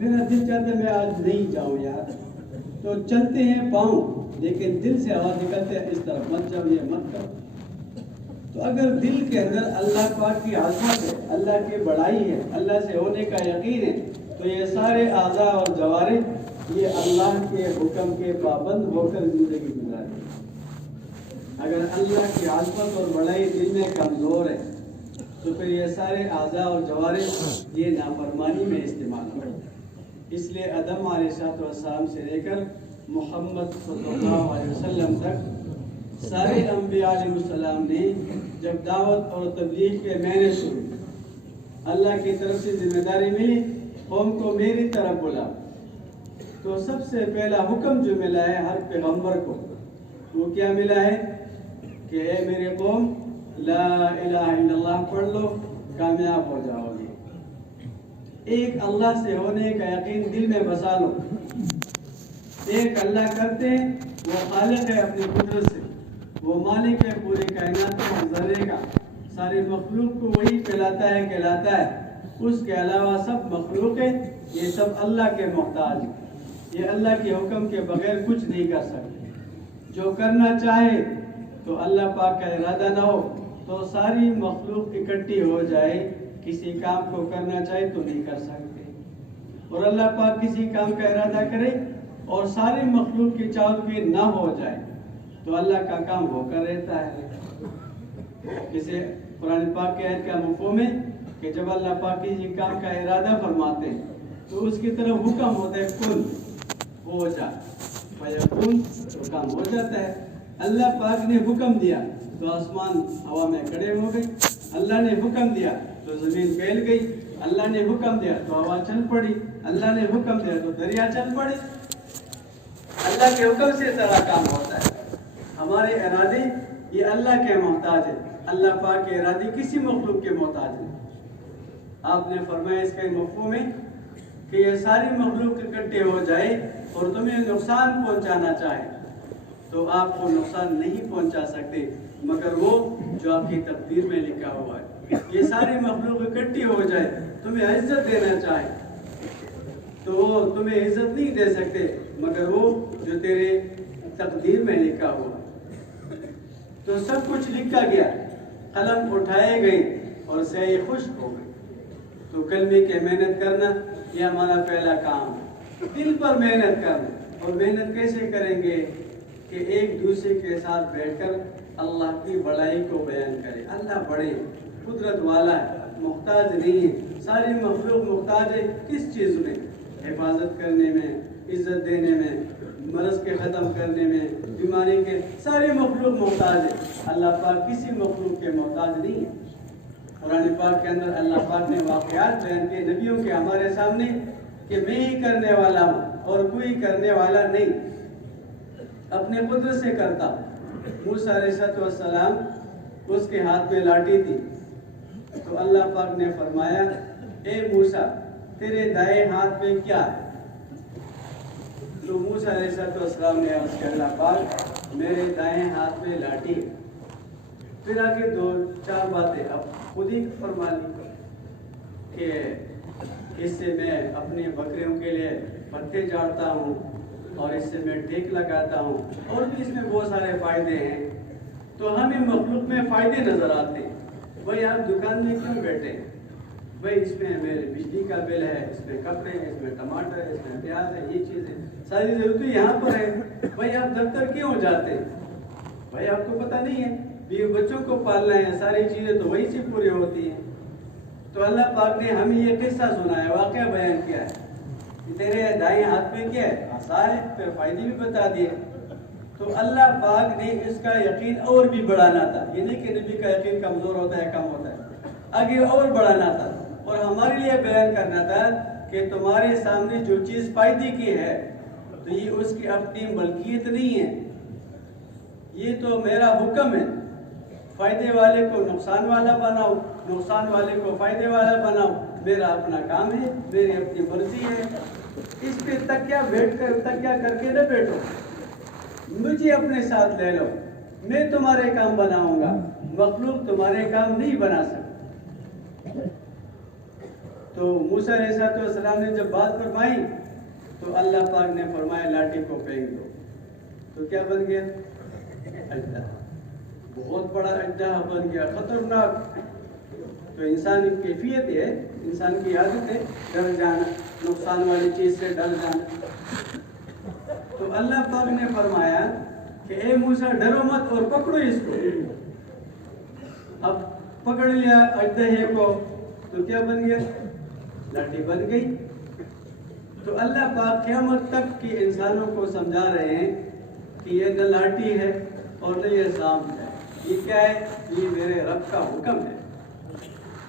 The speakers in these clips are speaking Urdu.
میرا دل چاہتا ہے میں آج نہیں جاؤں یار، تو چلتے ہیں پاؤں، لیکن دل سے آواز نکلتے ہیں اس طرف مت جاؤ، یہ مت کرو۔ تو اگر دل کے اندر اللہ پاک کی عظمت ہے، اللہ کی بڑائی ہے، اللہ سے ہونے کا یقین ہے، تو یہ سارے اعضاء اور جوارح یہ اللہ کے حکم کے پابند ہو کر زندگی گزارے۔ اگر اللہ کی عظمت اور بڑائی دل میں کمزور ہے تو پھر یہ سارے اعضاء اور جوارح یہ نافرمانی میں استعمال ہو۔ اس لیے آدم علیہ السلام سے لے کر محمد صلی اللہ علیہ وسلم تک سارے انبیاء علیہ السلام نے جب دعوت اور تبلیغ کے محنت شروع، اللہ کی طرف سے ذمہ داری ملی قوم کو میری طرف بلا، تو سب سے پہلا حکم جو ملا ہے ہر پیغمبر کو وہ کیا ملا ہے کہ اے میرے قوم لا الہ الا اللہ پڑھ لو، کامیاب ہو جاؤ گے۔ ایک اللہ سے ہونے کا یقین دل میں بسا لو۔ ایک اللہ کرتے ہیں، وہ خالق ہے اپنی قدرت سے، وہ مالک ہے پورے کائنات کا، ذرے کا، ساری مخلوق کو وہی پلاتا ہے کہلاتا ہے، اس کے علاوہ سب مخلوق ہے، یہ سب اللہ کے محتاج ہیں، یہ اللہ کے حکم کے بغیر کچھ نہیں کر سکتے۔ جو کرنا چاہے تو اللہ پاک کا ارادہ نہ ہو تو ساری مخلوق اکٹھی ہو جائے، کسی کام کو کرنا چاہے تو نہیں کر سکتے، اور اللہ پاک کسی کام کا ارادہ کرے اور ساری مخلوق کی چاہت بھی نہ ہو جائے تو اللہ کا کام ہو کر رہتا ہے۔ جسے قرآن پاک کی آیت کا مفہوم ہے کہ جب اللہ پاک کسی کام کا ارادہ فرماتے ہیں تو اس کی طرف حکم ہوتا ہے کن ہو جا، فیکون، تو کام ہو جاتا ہے۔ اللہ پاک نے حکم دیا تو آسمان ہوا میں کھڑے ہو گئی، اللہ نے حکم دیا تو زمین پھیل گئی، اللہ نے حکم دیا تو ہوا چل پڑی، اللہ نے حکم دیا تو دریا چل پڑے۔ اللہ کے حکم سے سارا کام ہوتا ہے۔ ہمارے ارادے یہ اللہ کے محتاج ہے، اللہ پاک کے ارادے کسی مخلوق کے محتاج نہیں۔ آپ نے فرمایا اس کا مفہوم ہے کہ یہ ساری مخلوق اکٹھے ہو جائے اور تمہیں نقصان پہنچانا چاہے تو آپ کو نقصان نہیں پہنچا سکتے مگر وہ جو آپ کی تقدیر میں لکھا ہوا ہے۔ یہ ساری مخلوق اکٹھی ہو جائے تمہیں عزت دینا چاہے تو وہ تمہیں عزت نہیں دے سکتے مگر وہ جو تیرے تقدیر میں لکھا ہوا ہے۔ تو سب کچھ لکھا گیا، قلم اٹھائے گئے اور سیاہی خشک ہو گئی۔ تو کلمے کی محنت کرنا یہ ہمارا پہلا کام ہے، دل پر محنت کرنا۔ اور محنت کیسے کریں گے کہ ایک دوسرے کے ساتھ بیٹھ کر اللہ کی بڑائی کو بیان کرے۔ اللہ بڑے قدرت والا ہے، محتاج نہیں ہے، ساری مخلوق محتاج ہے کس چیز میں؟ حفاظت کرنے میں، عزت دینے میں، مرض کے ختم کرنے میں، بیماری کے، ساری مخلوق محتاج ہے۔ اللہ پاک کسی مخلوق کے محتاج نہیں ہے۔ قرآن پاک کے اندر اللہ پاک نے واقعات بیان کیے نبیوں کے ہمارے سامنے کہ میں ہی کرنے والا ہوں اور کوئی کرنے والا نہیں، اپنے قدرت سے کرتا۔ موسیٰ علیہ السلام اس کے ہاتھ میں لاٹھی تھی تو اللہ پاک نے فرمایا اے موسیٰ تیرے دائیں ہاتھ میں کیا ہے؟ تو موسیٰ علیہ السلام نے عرض کیا اللہ پاک میرے دائیں ہاتھ میں لاٹھی ہے۔ پھر آگے دو چار باتیں اب خود ہی فرما لی کہ اس سے میں اپنے بکریوں کے لیے پتے جاڑتا ہوں اور اس سے میں ٹیک لگاتا ہوں، اور بھی اس میں بہت سارے فائدے ہیں۔ تو ہمیں مخلوق میں فائدے نظر آتے ہیں، بھائی آپ دکان میں کیوں بیٹھے ہیں؟ بھائی اس میں میرے بجلی کا بل ہے، اس میں کپڑے ہیں، اس میں ٹماٹر ہے، اس میں پیاز ہے، یہ چیزیں ساری ضرورتیں یہاں پر ہے۔ بھائی آپ دفتر کیوں جاتے ہیں؟ بھائی آپ کو پتہ نہیں ہے بیوی بچوں کو پالنا ہے، ساری چیزیں تو وہی سے پوری ہوتی ہیں۔ تو اللہ پاک نے ہمیں یہ قصہ سنایا، واقعہ بیان کیا ہے کہ تیرے دائیں ہاتھ میں کیا ہے؟ عصا ہے، پھر فائدے بھی بتا دیے۔ تو اللہ پاک نے اس کا یقین اور بھی بڑھانا تھا، یہ نہیں کہ نبی کا یقین کمزور ہوتا ہے کم ہوتا ہے، آگے اور بڑھانا تھا اور ہمارے لیے بیان کرنا تھا کہ تمہارے سامنے جو چیز فائدے کی ہے تو یہ اس کی اپنی ملکیت نہیں ہے، یہ تو میرا حکم ہے۔ فائدے والے کو نقصان والا بناؤ، نقصان والے کو فائدے والا بناؤ، میرا اپنا کام ہے، میری اپنی مرضی ہے۔ اس پہ تکیہ کر کے نہ بیٹھو، مجھے اپنے ساتھ لے لو، میں تمہارے کام بناؤں گا، مخلوق تمہارے کام نہیں بنا سکتا۔ تو موسیٰ علیہ السلام نے جب بات فرمائی تو اللہ پاک نے فرمایا لاٹھی کو پھینک دو، تو کیا بن گیا؟ اژدہا، بہت بڑا اژدہا بن گیا، خطرناک۔ تو انسان کی کیفیت ہے، انسان کی عادت ہے ڈر جانا، نقصان والی چیز سے ڈر جانا۔ تو اللہ پاک نے فرمایا کہ اے موسیٰ ڈرو مت اور پکڑو اس کو۔ اب پکڑ لیا اژدہے کو تو کیا بن گیا؟ لاٹھی بن گئی۔ تو اللہ پاک قیامت تک کی انسانوں کو سمجھا رہے ہیں کہ یہ نہ لاٹھی ہے اور نہ یہ سام ہے، یہ کیا ہے؟ یہ میرے رب کا حکم ہے۔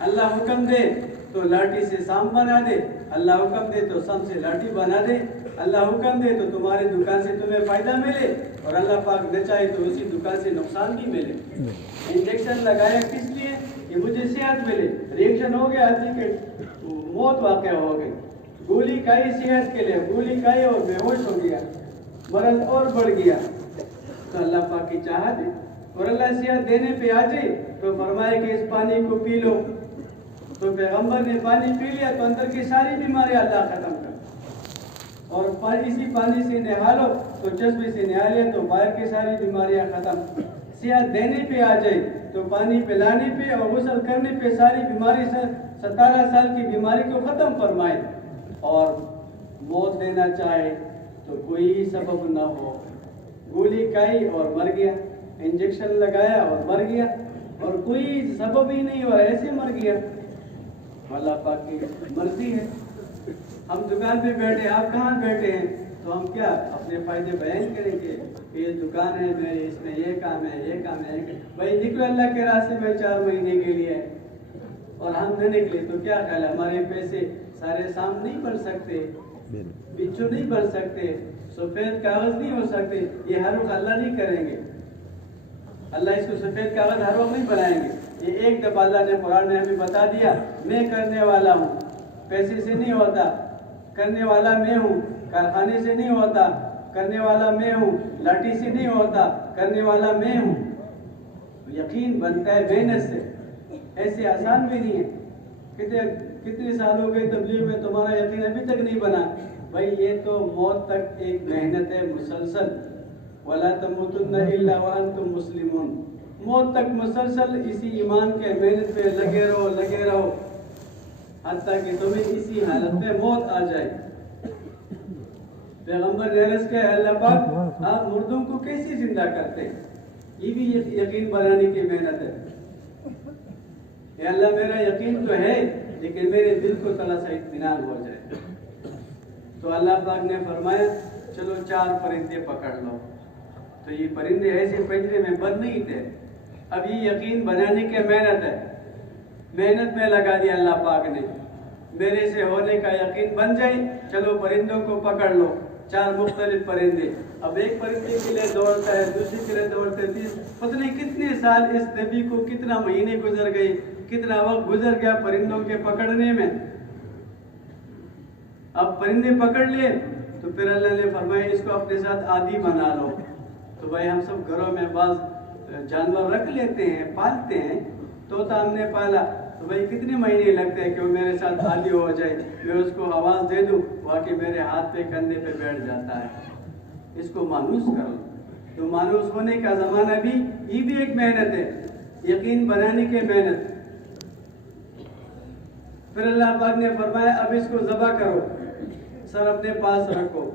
اللہ حکم دے تو لاٹھی سے سام بنا دے، اللہ حکم دے تو سام سے لاٹھی بنا دے، اللہ حکم دے تو تمہاری دکان سے تمہیں فائدہ ملے، اور اللہ پاک نہ چاہے تو اسی دکان سے نقصان بھی ملے۔ انجیکشن لگایا کس لیے؟ کہ مجھے صحت ملے، ریئیکشن ہو گیا آدمی کے موت واقع ہو گئی۔ گولی کھائی صحت کے لیے، گولی کھائی اور بے ہوش ہو گیا، مرض اور بڑھ گیا۔ تو اللہ پاک کی چاہت ہے، اور اللہ صحت دینے پہ آ جائے تو فرمائے کہ اس پانی کو پی لو، تو پیغمبر نے پانی پی لیا تو اندر کی ساری بیماریاں اللہ ختم کر، اور اسی پانی سے نہا لو تو چشمے سے نہا لیا تو باہر کی ساری بیماریاں ختم۔ صحت دینے پہ آ جائے تو پانی پلانے پہ اور غسل کرنے پہ ساری بیماری 17 سال کی بیماری کو ختم فرمائے، اور موت دینا چاہے تو کوئی سبب نہ ہو، گولی کھائی اور مر گیا، انجیکشن لگایا اور مر گیا، اور کوئی سبب ہی نہیں اور ایسے مر گیا۔ اللہ پاک کی مرضی ہے۔ ہم دکان پہ بیٹھے، آپ کہاں بیٹھے ہیں، تو ہم کیا اپنے فائدے بیان کریں گے کہ یہ دکان ہے میری، اس میں یہ کام ہے، یہ کام ہے۔ بھائی نکلو اللہ کے راستے میں 4 مہینے کے لیے، اور ہم نہ نکلے تو کیا خیال ہے؟ ہمارے پیسے سارے سام نہیں بن سکتے، بچھو نہیں بن سکتے، سفید کاغذ نہیں ہو سکتے، یہ ہر وقت اللہ نہیں کریں گے، اللہ اس کو سفید کاغذ ہر وقت نہیں بنائیں گے۔ یہ ایک دفعہ اللہ نے قرآن میں ہمیں بتا دیا، میں کرنے والا ہوں، پیسے سے نہیں ہوتا، کرنے والا میں ہوں، کارخانے سے نہیں ہوتا، کرنے والا میں ہوں، لاٹھی سے نہیں ہوتا، کرنے والا میں ہوں۔ یقین بنتا ہے محنت سے، ایسے آسان بھی نہیں ہے۔ کتنے سال ہو گئے تبلیغ میں، تمہارا یقین ابھی تک نہیں بنا؟ بھائی یہ تو موت تک ایک محنت ہے مسلسل، وَلَا تَمُوتُنَّ إِلَّا وَأَنْتُمْ مُسْلِمُونَ، موت تک مسلسل اسی ایمان کے محنت پہ لگے رہو حتیٰ کہ تمہیں اسی حالت میں موت آ جائے۔ پیغمبر نے عرض کیا، اللہ پاک آپ مردوں کو کیسے زندہ کرتے ہیں؟ یہ بھی یقین بنانے کی محنت ہے۔ اے اللہ میرا یقین تو ہے لیکن میرے دل کو تھوڑا سا اطمینان ہو جائے۔ تو اللہ پاک نے فرمایا چلو 4 پرندے پکڑ لو۔ تو یہ پرندے ایسے پنجرے میں بند نہیں تھے، اب یہ یقین بنانے کی محنت ہے، محنت میں لگا دیا اللہ پاک نے، میرے سے ہونے کا یقین بن جائے، چلو پرندوں کو پکڑ لو۔ 4 مختلف پرندے، اب ایک پرندے کے لیے دوڑتا ہے، دوسرے کے لیے دوڑتے ہیں، پتہ نہیں کتنے سال اس نبی کو، کتنا مہینے گزر گئے، کتنا وقت گزر گیا پرندوں کے پکڑنے میں۔ اب پرندے پکڑ لیے تو پھر اللہ نے فرمایا اس کو اپنے ساتھ عادی بنا لو۔ تو بھائی ہم سب گھروں میں بعض جانور رکھ لیتے ہیں، پالتے ہیں، طوطا ہم نے پالا، تو بھائی کتنے مہینے لگتے ہیں کہ وہ میرے ساتھ عادی ہو جائے، میں اس کو آواز دے دوں واقعی میرے ہاتھ پہ کندھے پہ بیٹھ جاتا ہے، اس کو مانوس کر لو۔ تو مانوس ہونے کا زمانہ بھی، یہ بھی ایک محنت ہے، یقین بنانے کی محنت۔ پھر اللہ پاک نے فرمایا اب اس کو ذبح کرو، سر اپنے پاس رکھو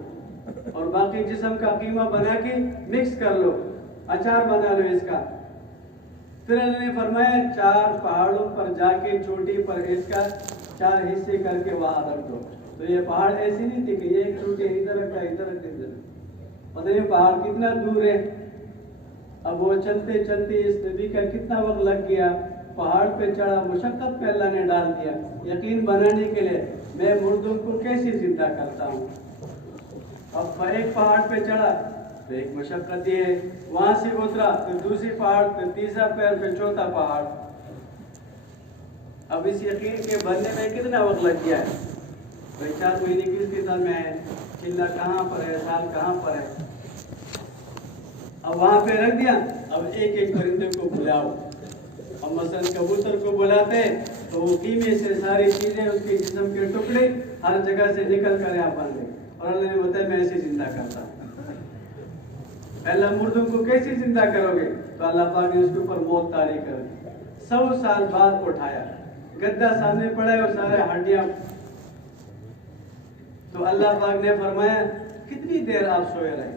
اور باقی جسم کا قیمہ بنا کے مکس کر لو، اچار بنا لو اس کا۔ پھر اللہ نے فرمایا 4 پہاڑوں پر جا کے چوٹی پر اس کا 4 حصے کر کے وہاں رکھ دو۔ تو یہ پہاڑ ایسے نہیں تھے کہ یہ ایک چوٹی ادھر رکھا ادھر رکھا ادھر، پتہ نہیں پہاڑ کتنا دور ہے۔ اب وہ چلتے چلتے اس نبی کا کتنا وقت لگ گیا، پہاڑ پہ چڑھا، مشقت پہ اللہ نے ڈال دیا یقین بنانے کے لیے میں مردوں کو کیسے زندہ کرتا ہوں۔ اب ایک پہاڑ پہ چڑھا تو ایک مشقت یہ ہے، وہاں سے اترا تو دوسری پہاڑ پہ، تیسرا پیر پہ، چوتھا پہاڑ۔ اب اس یقین کے بننے میں کتنا وقت لگ گیا ہے؟ 4 مہینے کی انتظار میں ہے، چلا کہاں پر ہے، سال کہاں پر ہے۔ اب وہاں پہ رکھ دیا، اب ایک ایک پرندے کو بلاؤ۔ اب مثلا کبوتر کو بلاتے تو وہ قیمے سے ساری چیزیں اس کے جسم کے ٹکڑے ہر جگہ سے نکل کر یہاں بن گئے، اور اللہ نے بتایا میں ایسے زندہ کرتا ہوں۔ اللہ مردوں کو کیسے زندہ کرو گے؟ تو اللہ پاک نے اس کے اوپر موت طاری کر دی، 100 سال بعد اٹھایا، گدا سامنے پڑا ہے اور سارے ہڈیاں۔ تو اللہ پاک نے فرمایا کتنی دیر آپ سوئے رہے؟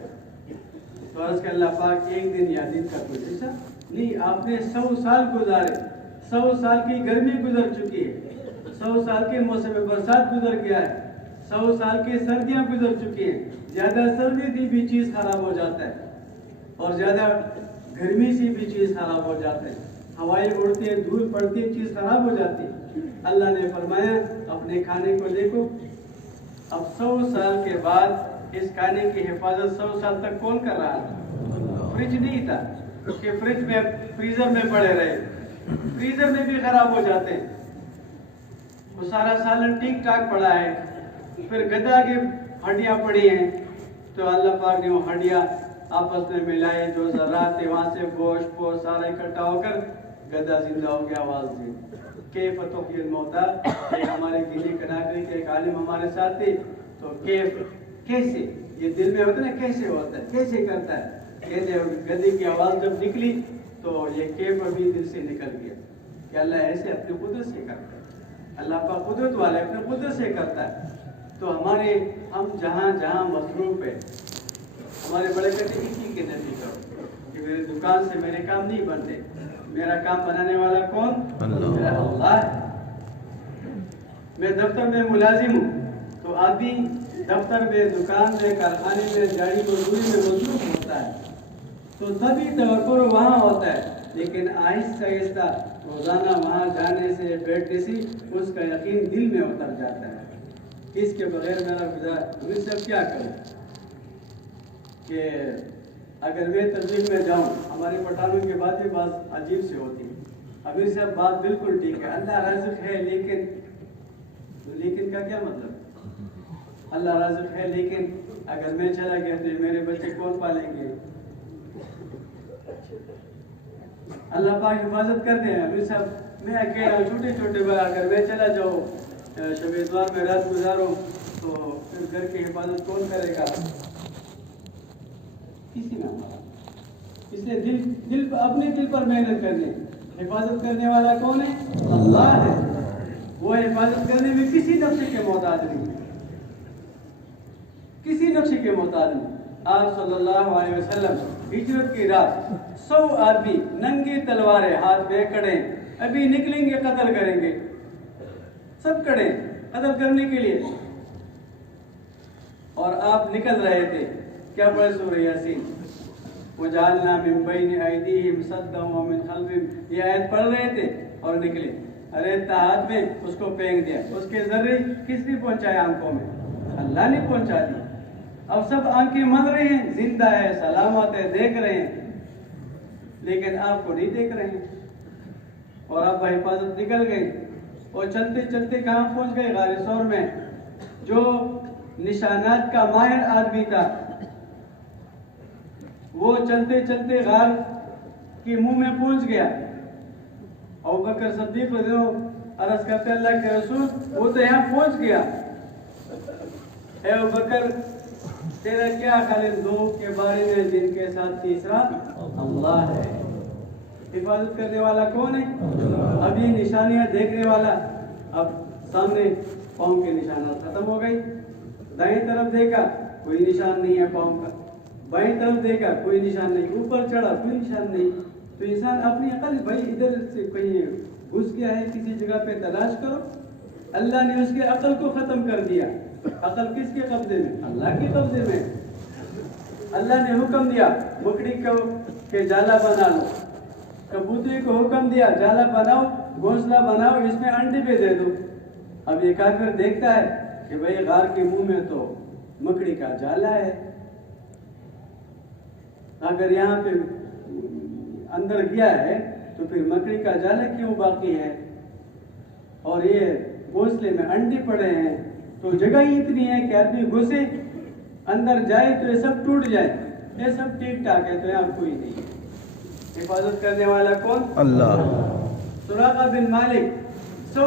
تو عرض کہ اللہ پاک ایک دن یا دن کا کوئی حصہ نہیں، آپ نے 100 سال گزارے، 100 سال کی گرمی گزر چکی ہے، 100 سال کے موسم برسات گزر گیا ہے، 100 سال کی سردیاں گزر چکی ہیں، زیادہ سردی سے بھی چیز خراب ہو جاتا ہے اور زیادہ گرمی سے بھی چیز خراب ہو جاتا ہے، ہوائیں اڑتی ہیں، دھول پڑتی ہے، چیز خراب ہو جاتی ہے۔ اللہ نے فرمایا اپنے کھانے کو دیکھو، اب 100 سال کے بعد اس کھانے کی حفاظت 100 سال تک کون کر رہا تھا؟ فریج نہیں تھا کہ فریج میں فریزر میں پڑے رہے، فریزر میں بھی خراب ہو جاتے ہیں، وہ سارا سالن ٹھیک ٹھاک پڑا ہے، پھر گدا کی ہڈیاں پڑی ہیں، تو اللہ پاک نے وہ ہڈیاں آپس میں ملائے، جو ذرات تھے وہاں سے گوشت کو سارا اکٹھا ہو کر گدا زندہ ہو گیا، آواز دی کیف تحیی الموتیٰ۔ ایک ہمارے گنی کناکری کے ایک عالم ہمارے ساتھ تھے، تو کیسے یہ دل میں ہوتا ہے، کیسے ہوتا ہے، کیسے کرتا ہے، کہتے گدے کی آواز جب نکلی تو یہ کیف ابھی دل سے نکل گیا کہ اللہ ایسے اپنے قدرت سے کرتا ہے، اللہ کا قدرت والا اپنے قدرت سے کرتا ہے۔ تو ہم جہاں جہاں مصروف ہے، ہمارے بڑے کہتے ہیں اسی کے نبی کرو کہ میرے دکان سے میرے کام نہیں بنتے، میرا کام بنانے والا کون؟ میرا اللہ ہے۔ میں دفتر میں ملازم ہوں، تو آدمی دفتر میں، دکان میں، کارخانے میں، جاری مزدوری میں مصروف ہوتا ہے، تو تبھی توقع وہاں ہوتا ہے، لیکن آہستہ آہستہ روزانہ وہاں جانے سے، بیٹھنے سے اس کا یقین دل میں اتر جاتا ہے۔ اس کے بغیر میرا گزار صاحب کیا کرے کہ اگر میں تبلیغ میں جاؤں، ہمارے پٹھانوں کے باتیں بات عجیب سے ہوتی ہیں، امیر صاحب بات بالکل ٹھیک ہے، اللہ رازق ہے، لیکن کا کیا مطلب؟ اللہ رازق ہے، لیکن اگر میں چلا گیا تو میرے بچے کون پالیں گے؟ اللہ پاک حفاظت کرتے ہیں۔ امیر صاحب میں اکیلا چھوٹے چھوٹے بڑا، اگر میں چلا جاؤں شب اتوار میں رات گزاروں تو پھر گھر کی حفاظت کون کرے گا؟ کسی نہ ہمارا، اس لیے دل اپنے دل پر محنت کرنے، حفاظت کرنے والا کون ہے؟ اللہ ہے، وہ حفاظت کرنے میں کسی نقشے کے محتاج نہیں، کسی نقشے کے محتاج نہیں۔ آپ صلی اللہ علیہ وسلم ہجرت کی رات 100 آدمی ننگی تلواریں ہاتھ میں کڑے، ابھی نکلیں گے قتل کریں گے، سب کڑے قتل کرنے کے لیے، اور آپ نکل رہے تھے، کیا پڑھے سورہ یاسین، وَجَعَلْنَا مِن بَيْنِ أَيْدِيهِمْ سَدًّا وَمِنْ خَلْفِهِمْ، یہ آیت پڑھ رہے تھے اور نکلے، ریتہ ہاتھ میں اس کو پھینک دیا، اس کے ذرے کس نے پہنچایا آنکھوں میں؟ اللہ نے پہنچا دی۔ اب سب آنکھیں مند رہے ہیں، زندہ ہے، سلامت ہے، دیکھ رہے ہیں، لیکن آپ کو نہیں دیکھ رہے ہیں، اور آپ حفاظت نکل گئی، اور چلتے چلتے کہاں پہنچ گئے؟ غار ثور میں۔ جو نشانات کا ماہر آدمی تھا، وہ چلتے چلتے غار کے منہ میں پہنچ گیا۔ ابوبکر صدیق رضی اللہ عنہ عرض کرتے اللہ کے رسول، وہ تو یہاں پہنچ گیا، اے ابوبکر تیرا کیا خیال ہے دو کے بارے میں جن کے ساتھ تیسرا اللہ ہے؟ حفاظت کرنے والا کون ہے؟ ابھی نشانیاں دیکھنے والا، اب سامنے پاؤں کے نشانات ختم ہو گئی، دائیں طرف دیکھا کوئی نشان نہیں ہے پاؤں کا، بائیں طرف دیکھا کوئی نشان نہیں، اوپر چڑھا کوئی نشان نہیں، تو انسان اپنی عقل بھائی ادھر سے کہیں گھس گیا ہے کسی جگہ پہ تلاش کرو۔ اللہ نے اس کے عقل کو ختم کر دیا۔ عقل کس کے قبضے میں؟ اللہ کے قبضے میں۔ اللہ نے حکم دیا مکڑی کو کہ جالا بنا لو، کبوتری کو حکم دیا جالا بناؤ، گھونسلہ بناؤ، اس میں انڈے پہ دے دو۔ اب یہ کافر دیکھتا ہے کہ بھئی غار کے منہ میں تو مکڑی کا جالا ہے، اگر یہاں پہ اندر گیا ہے تو پھر مکڑی کا جالا کیوں باقی ہے، اور یہ گھونسلے میں انڈے پڑے ہیں، تو جگہ ہی اتنی ہے کہ آدمی گھسے اندر جائے تو یہ سب ٹوٹ جائے، یہ سب ٹھیک ٹھاک ہے، تو یہاں کوئی نہیں ہے۔ حفاظت کرنے والا کون؟ اللہ۔ سراقہ بن مالک 100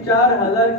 4000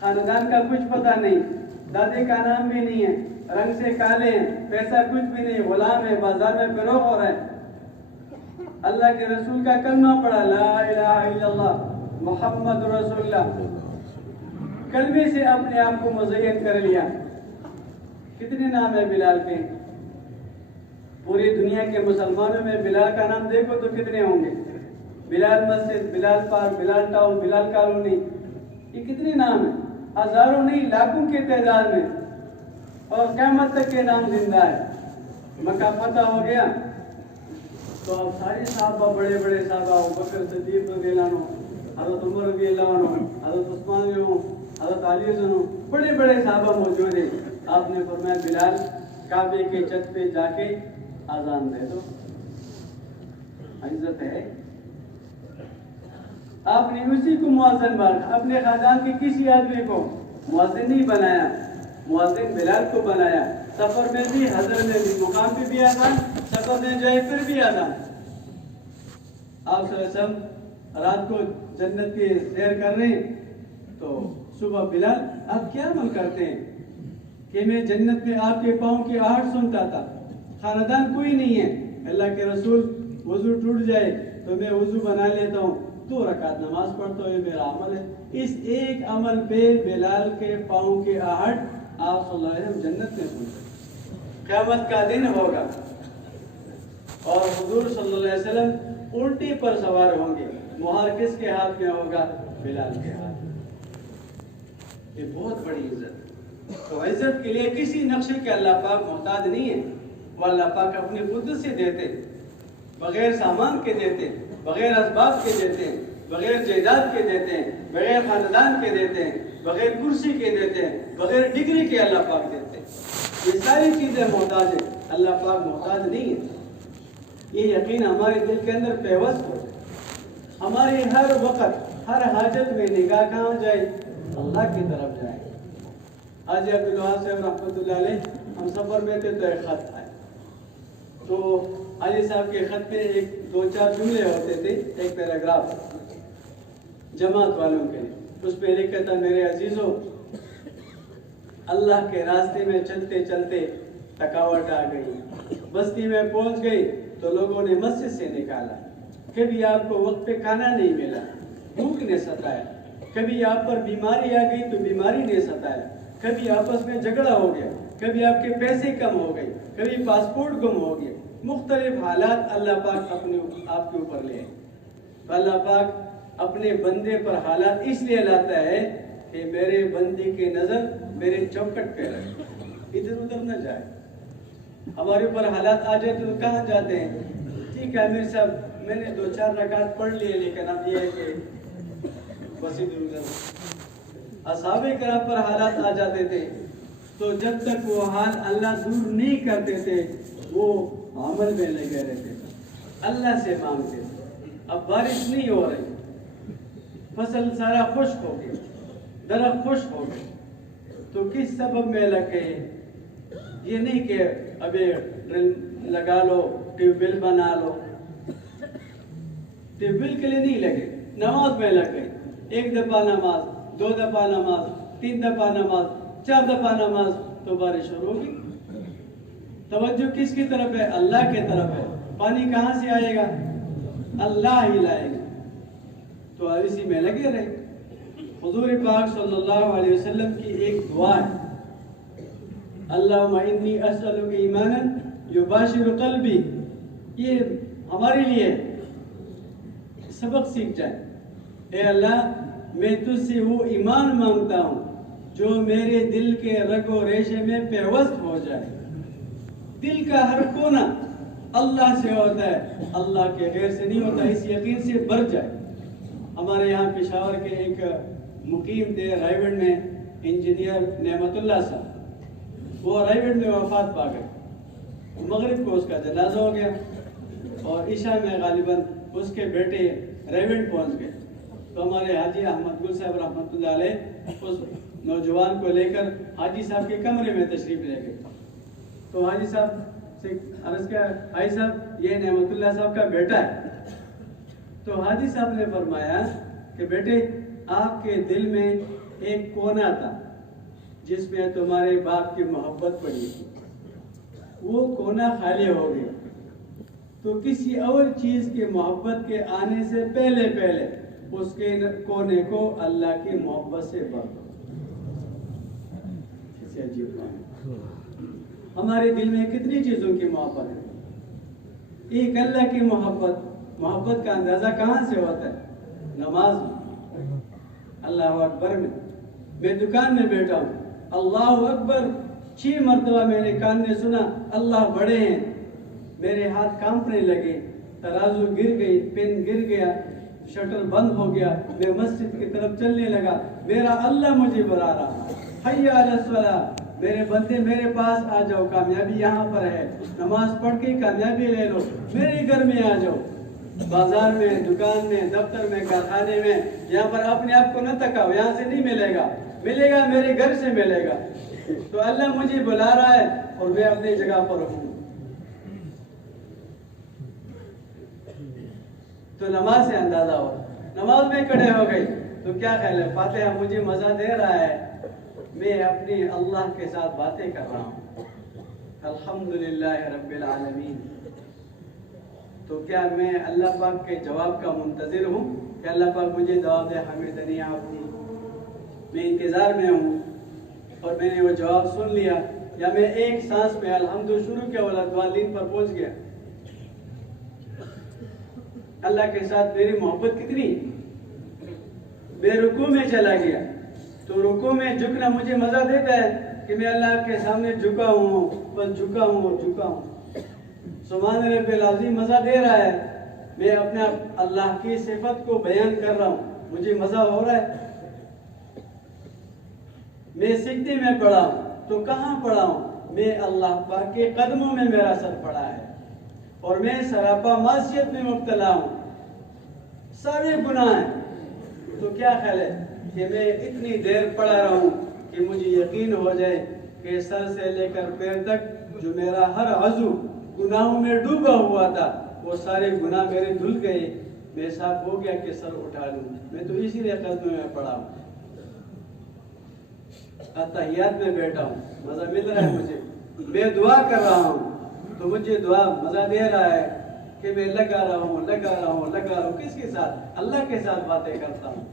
خاندان کا کچھ پتہ نہیں، دادے کا نام بھی نہیں ہے، رنگ سے کالے ہیں، پیسہ کچھ بھی نہیں، غلام ہے، بازار میں فروغ ہو رہا ہے، اللہ کے رسول کا کلمہ پڑھا، لا الہ الا اللہ محمد رسول اللہ، کلمے سے اپنے آپ کو مزین کر لیا۔ کتنے نام ہے بلال کے؟ پوری دنیا کے مسلمانوں میں بلال کا نام دیکھو تو کتنے ہوں گے؟ بلال مسجد، بلال پارک، بلال ٹاؤن، بلال کالونی، یہ کتنے نام ہیں؟ ہزاروں نہیں، لاکھوں کے تعداد میں، اور قیامت تک کے نام زندہ ہے۔ مکہ فتح ہو گیا تو اب سارے صحابہ، بڑے بڑے صحابہ، ابوبکر صدیق رضی اللہ عنہ، حضرت عمر رضی اللہ عنہ، حضرت عثمان رضی اللہ عنہ، حضرت علی رضی اللہ عنہ، بڑے بڑے صحابہ موجود ہیں۔ آپ نے فرمایا بلال کعبے کے چھت پہ جا کے آزان دے دو، عزت ہے۔ آپ نے اسی کو مؤذن بنا، اپنے خاندان کے کسی آدمی کو مؤذن نہیں بنایا، مؤذن بلال کو بنایا۔ سفر میں بھی، حضر میں بھی، مقام پہ بھی آزان، سفر میں جائے پھر بھی آزان۔ آپ صلی اللہ علیہ وسلم رات کو جنت کی سیر کر رہے ہیں تو صبح بلال آپ کیا عمل کرتے ہیں کہ میں جنت میں آپ کے پاؤں کی آہٹ سنتا تھا، خاندان کوئی نہیں ہے، اللہ کے رسول وضو ٹوٹ جائے تو میں وضو بنا لیتا ہوں، 2 رکعت نماز پڑھتا ہوں، یہ میرا عمل ہے۔ اس ایک عمل پہ بلال کے پاؤں کی آہٹ آپ صلی اللہ علیہ وسلم جنت میں سنتے۔ قیامت کا دن ہوگا اور حضور صلی اللہ علیہ وسلم الٹی پر سوار ہوں گے، مہر کس کے ہاتھ میں ہوگا؟ بلال کے ہاتھ میں۔ یہ بہت بڑی عزت ہے۔ تو عزت کے لیے کسی نقشے کے اللہ پاک محتاج نہیں ہے، وہ اللہ پاک اپنی قدرت سے دیتے، بغیر سامان کے دیتے، بغیر اسباب کے دیتے ہیں، بغیر جائیداد کے دیتے ہیں، بغیر خاندان کے دیتے ہیں، بغیر کرسی کے دیتے ہیں، بغیر ڈگری کے اللہ پاک دیتے ہیں۔ یہ ساری چیزیں محتاج ہیں، اللہ پاک محتاج نہیں ہے۔ یہ یقین ہمارے دل کے اندر پیوست ہو جائے، ہماری ہر وقت، ہر حاجت میں نگاہ کہاں جائے؟ اللہ کی طرف جائے۔ حاجی عبدالوہاب صاحب رحمۃ اللہ علیہ، ہم سفر میں تھے تو ایک خط آئے، تو علی صاحب کے خط میں 2-4 جملے ہوتے تھے، ایک پیراگراف جماعت والوں کے لیے، اس پہ لکھا تھا میرے عزیزوں، اللہ کے راستے میں چلتے چلتے تھکاوٹ آ گئی، بستی میں پہنچ گئی تو لوگوں نے مسجد سے نکالا، کبھی آپ کو وقت پہ کھانا نہیں ملا، بھوک نے ستایا، کبھی آپ پر بیماری آ گئی تو بیماری نے ستایا، کبھی آپس میں جھگڑا ہو گیا، کبھی آپ کے پیسے کم ہو گئے، کبھی پاسپورٹ گم ہو گیا، مختلف حالات اللہ پاک آپ کے اوپر لے آئے۔ اللہ پاک اپنے بندے پر حالات اس لیے لاتا ہے کہ میرے بندے کی نظر میرے چوکٹ پہ رہے، ادھر ادھر نہ جائے۔ ہمارے اوپر حالات آ جائے تو کہاں جاتے ہیں؟ ٹھیک ہے امیر صاحب، میں نے 2-4 رکعت پڑھ لیے، لیکن اب یہ ہے کہ بس ادھر ادھر۔ اصحاب کرام پر حالات آ جاتے تھے تو جب تک وہ حال اللہ دور نہیں کرتے تھے وہ عمل میں لگے رہتے تھے، اللہ سے مانگتے تھے۔ اب بارش نہیں ہو رہی، فصل سارا خشک ہو گیا، درخت خشک ہو گئے، تو کس سبب میں لگ گئے؟ یہ نہیں کہ ابھی ڈرل لگا لو، ٹیوب ویل بنا لو، ٹیوب ویل کے لیے نہیں لگے، نماز میں لگ گئے، 1 دفعہ نماز، 2 دفعہ نماز، 3 دفعہ نماز، 4 دفعہ نماز، تو بارش شروع ہوگی۔ توجہ کس کی طرف ہے؟ اللہ کی طرف ہے۔ پانی کہاں سے آئے گا؟ اللہ ہی لائے گا۔ تو اسی میں لگے رہے۔ حضور پاک صلی اللہ علیہ وسلم کی ایک دعا ہے، اللہم انی اسألک ایمانا یباشر قلبی، یہ ہمارے لیے سبق سیکھ جائے۔ اے اللہ، میں تجھ سے وہ ایمان مانگتا ہوں جو میرے دل کے رگ و ریشے میں پیوست ہو جائے، دل کا ہر کونا اللہ سے ہوتا ہے، اللہ کے غیر سے نہیں ہوتا، اس یقین سے بھر جائے۔ ہمارے یہاں پشاور کے ایک مقیم تھے رائیوڈ میں، انجینئر نعمت اللہ صاحب، وہ رائیوڈ میں وفات پا گئے، مغرب کو اس کا جنازہ ہو گیا اور عشاء میں غالباً اس کے بیٹے رائیوڈ پہنچ گئے، تو ہمارے حاجی احمد گل صاحب رحمۃ اللہ علیہ اس نوجوان کو لے کر حاجی صاحب کے کمرے میں تشریف لے گئے، تو حاجی صاحب سے عرض کیا، حاجی صاحب یہ نعمت اللہ صاحب کا بیٹا ہے، تو حاجی صاحب نے فرمایا کہ بیٹے آپ کے دل میں ایک کونا تھا جس میں تمہارے باپ کی محبت پڑی تھی، وہ کونا خالی ہو گیا، تو کسی اور چیز کی محبت کے آنے سے پہلے اس کے کونے کو اللہ کی محبت سے بھر دو۔ کیسے عجیب بات ہے۔ ہمارے دل میں کتنی چیزوں کی محبت ہے، ایک اللہ کی محبت کا اندازہ کہاں سے ہوتا ہے؟ نماز میں، اللہ اکبر میں دکان میں بیٹھا ہوں، اللہ اکبر 6 مرتبہ میں نے کان نے سنا اللہ بڑے ہیں، میرے ہاتھ کانپنے لگے، ترازو گر گئی، پین گر گیا، شٹر بند ہو گیا، میں مسجد کی طرف چلنے لگا، میرا اللہ مجھے بلا رہا، حی علی الصلاۃ، میرے بندے میرے پاس آ جاؤ، کامیابی یہاں پر ہے، نماز پڑھ کے کامیابی لے لو، میرے گھر میں آ جاؤ، بازار میں، دکان میں، دفتر میں، کارخانے میں، یہاں پر اپنے آپ کو نہ تکاؤ، یہاں سے نہیں ملے گا میرے گھر سے ملے گا۔ تو اللہ مجھے بلا رہا ہے اور میں اپنی جگہ پر ہوں۔ تو نماز سے اندازہ ہو، نماز میں کھڑے ہو گئی تو کیا خیال ہے، فاتحہ مجھے مزہ دے رہا ہے، میں اپنے اللہ کے ساتھ باتیں کر رہا ہوں، الحمدللہ رب العالمین۔ تو کیا میں اللہ پاک کے جواب کا منتظر ہوں کہ اللہ پاک مجھے جواب دے، حمیدنی عبدی، میں انتظار میں ہوں اور میں نے وہ جواب سن لیا، یا میں ایک سانس میں الحمد شروع کیا والدین پر پہنچ گیا؟ اللہ کے ساتھ میری محبت کتنی، بے رکوع میں چلا گیا تو رکوع میں جھکنا مجھے مزہ دیتا ہے کہ میں اللہ کے سامنے جھکا ہوں، بس جھکا ہوں، سبحان رب العظیم مزہ دے رہا ہے، میں اپنا اللہ کی صفت کو بیان کر رہا ہوں، مجھے مزہ ہو رہا ہے۔ میں سجدے میں پڑا ہوں تو کہاں پڑا ہوں، میں اللہ پاک کے قدموں میں میرا سر پڑا ہے اور میں سراپا معصیت میں مبتلا ہوں، سارے گناہ ہیں۔ تو کیا خیال ہے کہ میں اتنی دیر پڑا رہا ہوں کہ مجھے یقین ہو جائے کہ سر سے لے کر پیر تک جو میرا ہر عضو گناہوں میں ڈوبا ہوا تھا وہ سارے گناہ میرے دھل گئے، میں صاف ہو گیا کہ سر اٹھا لوں، میں تو اسی لیے قدموں میں پڑا ہوں، تحیات میں بیٹھا ہوں، مزہ مل رہا ہے مجھے، میں دعا کر رہا ہوں تو مجھے دعا مزہ دے رہا ہے کہ میں لگا رہا ہوں، کس کے ساتھ؟ اللہ کے ساتھ باتیں کرتا ہوں۔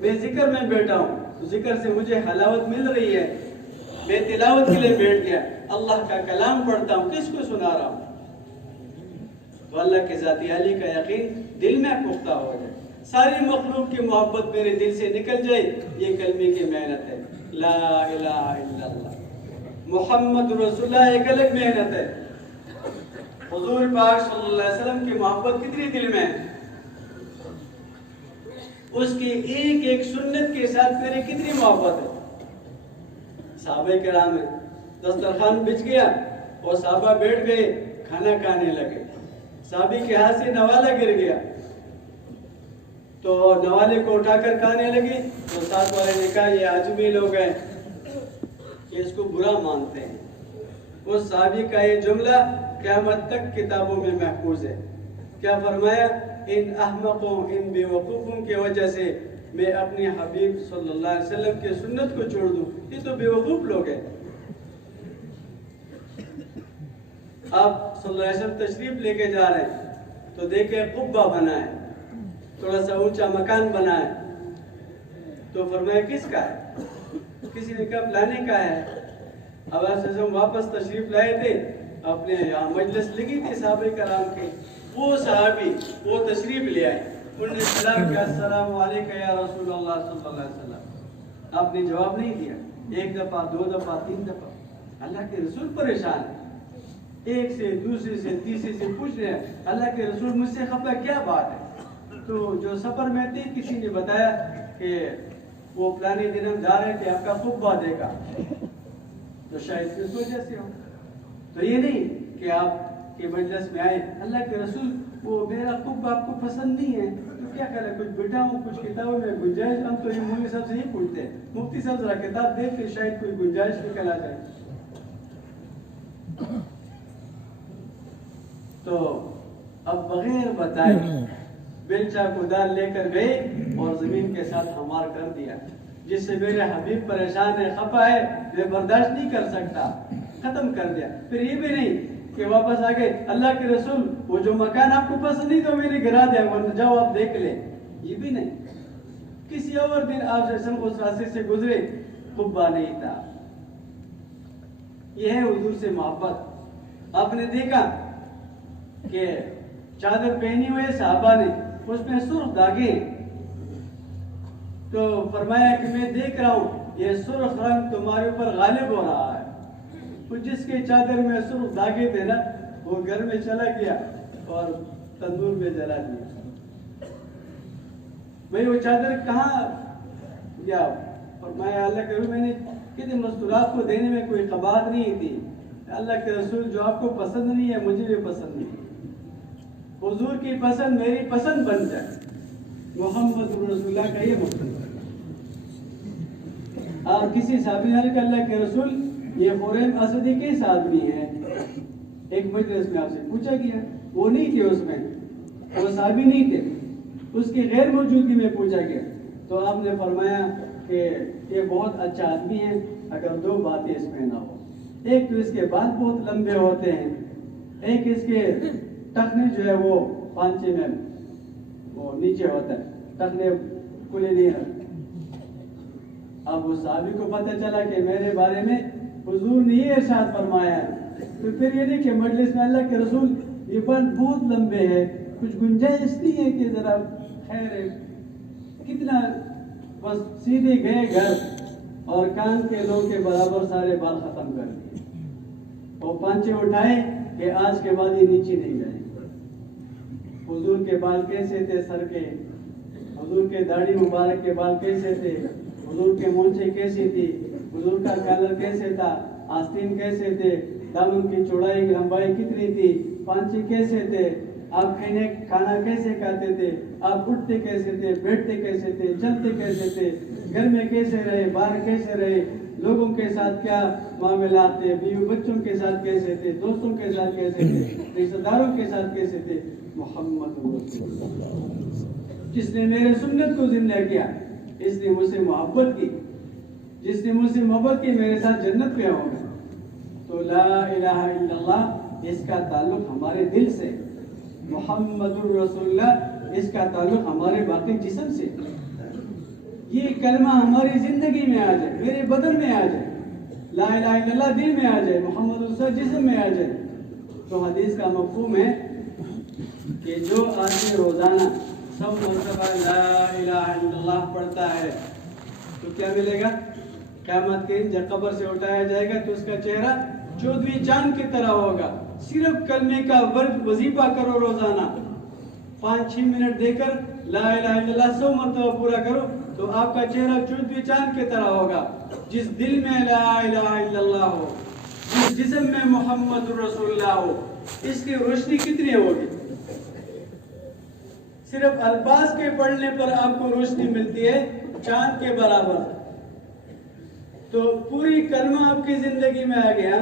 میں ذکر میں بیٹھا ہوں تو ذکر سے مجھے حلاوت مل رہی ہے، میں تلاوت کے لیے بیٹھ گیا، اللہ کا کلام پڑھتا ہوں، کس کو سنا رہا ہوں؟ تو اللہ کے ذاتی علی کا یقین دل میں پختہ ہو جائے، ساری مخلوق کی محبت میرے دل سے نکل جائے، یہ کلمے کی محنت ہے، لا الہ الا اللہ محمد رسول اللہ، ایک الگ محنت ہے۔ حضور پاک صلی اللہ علیہ وسلم کی محبت کتنی دل میں ہے، اس کی ایک ایک سنت کے ساتھ میری کتنی محبت ہے۔ صحابہ کرام میں دسترخوان بچھ گیا اور صحابہ بیٹھ گئے، کھانا کھانے لگے، صحابی کے ہاتھ سے نوالا گر گیا تو نوالے کو اٹھا کر کھانے لگے، تو ساتھ والے نے کہا یہ عجمی لوگ ہیں، یہ اس کو برا مانتے ہیں۔ اس صحابی کا یہ جملہ قیامت تک کتابوں میں محفوظ ہے، کیا فرمایا؟ ان احمقوں، ان بے وقوفوں کی وجہ سے میں اپنے حبیب صلی اللہ علیہ وسلم کی سنت کو چھوڑ دوں، یہ تو بے وقوف لوگ ہیں۔ آپ صلی اللہ علیہ وسلم تشریف لے کے جا رہے ہیں تو دیکھیں قبہ بنا ہے، تھوڑا سا اونچا مکان بنا ہے، تو فرمایا کس کا ہے؟ کسی نے کہا فلانے کا ہے۔ اب آپ واپس تشریف لائے تھے، اپنے یہاں مجلس لگی تھی صحابہ کرام کی، وہ صحابی وہ تشریف لے آئے، انہوں نے سلام کیا، السلام علیکم یا رسول اللہ صلی اللہ علیہ وسلم، آپ نے جواب نہیں دیا، ایک دفعہ، 2 دفعہ، 3 دفعہ، اللہ کے رسول پریشان ہے، ایک سے دوسرے سے تیسرے سے پوچھ رہے ہیں، اللہ کے رسول مجھ سے خفا کیا بات ہے؟ تو جو سفر میں تھے کسی نے بتایا کہ وہ پلانے دن ہم جا رہے تھے، آپ کا قبہ دیکھا، تو شاید اس وجہ سے ہو۔ تو یہ نہیں کہ آپ کے مجلس میں آئے، اللہ کے رسول وہ میرا قبہ آپ کو پسند نہیں ہے تو کیا کرے، کچھ بٹھاؤں، کچھ کتابوں میں گنجائش، ہم تو یہ مولوی صاحب سے ہی پوچھتے ہیں، مفتی صاحب ذرا کتاب دیکھ کے شاید کوئی گنجائش نکل آ جائے۔ تو اب بغیر بتائے بیلچا کدال لے کر گئے اور زمین کے ساتھ ہموار کر دیا، جس سے میرے حبیب پریشان ہے، خفا ہے، میں برداشت نہیں کر سکتا، ختم کر دیا۔ پھر یہ بھی نہیں کہ واپس آ گئے، اللہ کے رسول وہ جو مکان آپ کو پسند نہیں تو میرے گرا دیا، ورنہ جاؤ آپ دیکھ لیں، یہ بھی نہیں۔ کسی اور دن آپ اس راستے سے گزرے، قبہ نہیں تھا۔ یہ ہے حضور سے محبت۔ آپ نے دیکھا کہ چادر پہنی ہوئے صحابہ نے، اس میں سرخ داغے، تو فرمایا کہ میں دیکھ رہا ہوں یہ سرخ رنگ تمہارے اوپر غالب ہو رہا ہے۔ تو جس کے چادر میں سرخ داغے تھے نا، وہ گھر میں چلا گیا اور تندور میں جلا دیا۔ بھئی وہ چادر کہاں گیا؟ فرمایا اللہ کے رسول، میں نے کتنے مستورات کو دینے میں کوئی قباحت نہیں تھی، اللہ کے رسول جو آپ کو پسند نہیں ہے مجھے بھی پسند نہیں۔ حضور کی پسند میری پسند بن جائے، محمد رسول اللہ کا یہ مقصد۔ اور کسی صحابی نے کہا اللہ کے رسول یہ خریم اسدی کس آدمی ہے؟ ایک مجلس میں آپ سے پوچھا گیا، وہ نہیں تھے اس میں، وہ صحابی نہیں تھے، اس کی غیر موجودگی میں پوچھا گیا، تو آپ نے فرمایا کہ یہ بہت اچھا آدمی ہے اگر دو باتیں اس میں نہ ہو، ایک تو اس کے بال بہت لمبے ہوتے ہیں، ایک اس کے ٹخنے جو ہے وہ پانچے میں وہ نیچے ہوتا ہے، ٹخنے کھلے نہیں ہے۔ اب اس صحابی کو پتہ چلا کہ میرے بارے میں حضور نے یہ ارشاد فرمایا، تو پھر یہ نہیں کہ مجلس میں اللہ کے رسول یہ بال بہت لمبے ہیں، کچھ گنجائش نہیں ہے کہ ذرا خیر ہے، کتنا بس سیدھے گئے گھر اور کان کے لوگ کے برابر سارے بال ختم کر دیے، وہ پانچے اٹھائے کہ آج کے بعد یہ نیچے نہیں جائیں۔ حضور کے بال کیسے تھے سر کے، حضور کے داڑھی مبارک کے بال کیسے تھے، حضور کے مونچھے کیسی تھی، حضور کا کالر کیسے تھا، آستین کیسے تھے، دامن کی چوڑائی لمبائی کتنی تھی، پانچے کیسے تھے، آپ کھانا کیسے کھاتے تھے، آپ اٹھتے کیسے تھے، بیٹھتے کیسے تھے، چلتے کیسے تھے، گھر میں کیسے رہے، باہر کیسے رہے، لوگوں کے ساتھ کیا معاملات تھے، بیوی بچوں کے ساتھ کیسے تھے، دوستوں کے ساتھ کیسے تھے، رشتہ داروں کے ساتھ کیسے تھے۔ محمد رسول اللہ، جس نے میرے سنت کو زندہ کیا، اس نے مجھ سے محبت کی، جس نے مجھ سے محبت کی میرے ساتھ جنت میں ہوگا۔ تو لا الہ الا اللہ اس کا تعلق ہمارے دل سے، محمد رسول اللہ اس کا تعلق ہمارے باقی جسم سے۔ یہ کلمہ ہماری زندگی میں آ جائے، میرے بدن میں آ جائے، لا الہ الا اللہ دل میں آ جائے، محمد رسول اللہ جسم میں آ جائے، تو حدیث کا مفہوم ہے کہ جو آدمی روزانہ 100 مرتبہ لا الہ الا اللہ پڑھتا ہے تو کیا ملے گا؟ قیامت کے دن جب قبر سے اٹھایا جائے گا تو اس کا چہرہ 14ویں چاند کی طرح ہوگا۔ صرف کلمے کا ورد وظیفہ کرو، روزانہ 5-6 منٹ دے کر لا الہ الا اللہ 100 مرتبہ پورا کرو تو آپ کا چہرہ 14ویں چاند کی طرح ہوگا۔ جس دل میں لا الہ الا اللہ ہو، جس جسم میں محمد رسول اللہ ہو، اس کی روشنی کتنی ہوگی؟ صرف الفاظ کے پڑھنے پر آپ کو روشنی ملتی ہے چاند کے برابر۔ تو پوری کلمہ آپ کی زندگی میں آ گیا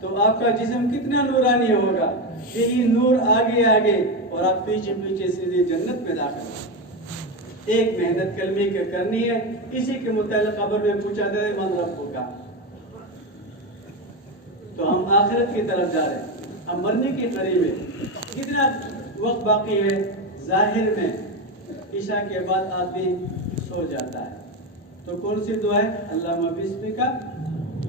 تو آپ کا جسم کتنا نورانی ہوگا، یہی نور آگے آگے اور آپ پیچھے پیچھے سیدھے جنت میں داخل ہو۔ ایک محنت کلمے کی کرنی ہے، اسی کے متعلق قبر میں پوچھا جائے من رب کا، تو ہم آخرت کی طرف جا رہے ہیں، ہم مرنے کے قریب ہیں۔ کتنا وقت باقی ہے؟ ظاہر میں عشاء کے بعد آدمی سو جاتا ہے، تو کون سی دعا ہے؟ اللہم بسمک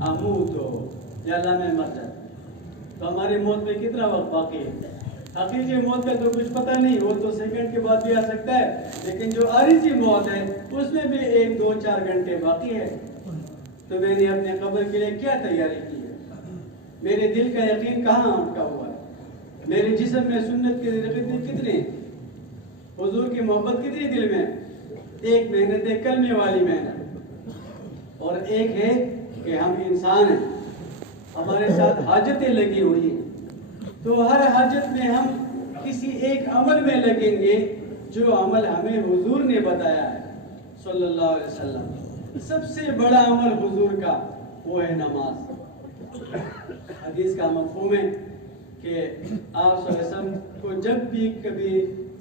اموت، یا اللہ میں مر جاتا ہوں۔ تو ہماری موت میں کتنا وقت باقی ہے؟ حقیقی موت کا تو کچھ پتہ نہیں، وہ تو سیکنڈ کے بعد بھی آ سکتا ہے، لیکن جو عارضی موت ہے اس میں بھی 1-2-4 گھنٹے باقی ہے۔ تو میں نے اپنے قبر کے لیے کیا تیاری کی ہے؟ میرے دل کا یقین کہاں اٹکا ہوا ہے؟ میرے جسم میں سنت کے کتنے، حضور کی محبت کتنی دل میں؟ ایک محنت ہے کلمے والی محنت، اور ایک ہے کہ ہم انسان ہیں، ہمارے ساتھ حاجتیں لگی ہوئی ہیں، تو ہر حاجت میں ہم کسی ایک عمل میں لگیں گے جو عمل ہمیں حضور نے بتایا ہے صلی اللہ علیہ وسلم۔ سب سے بڑا عمل حضور کا وہ ہے نماز۔ حدیث کا مفہوم ہے کہ آپ صلی اللہ علیہ وسلم کو جب بھی کبھی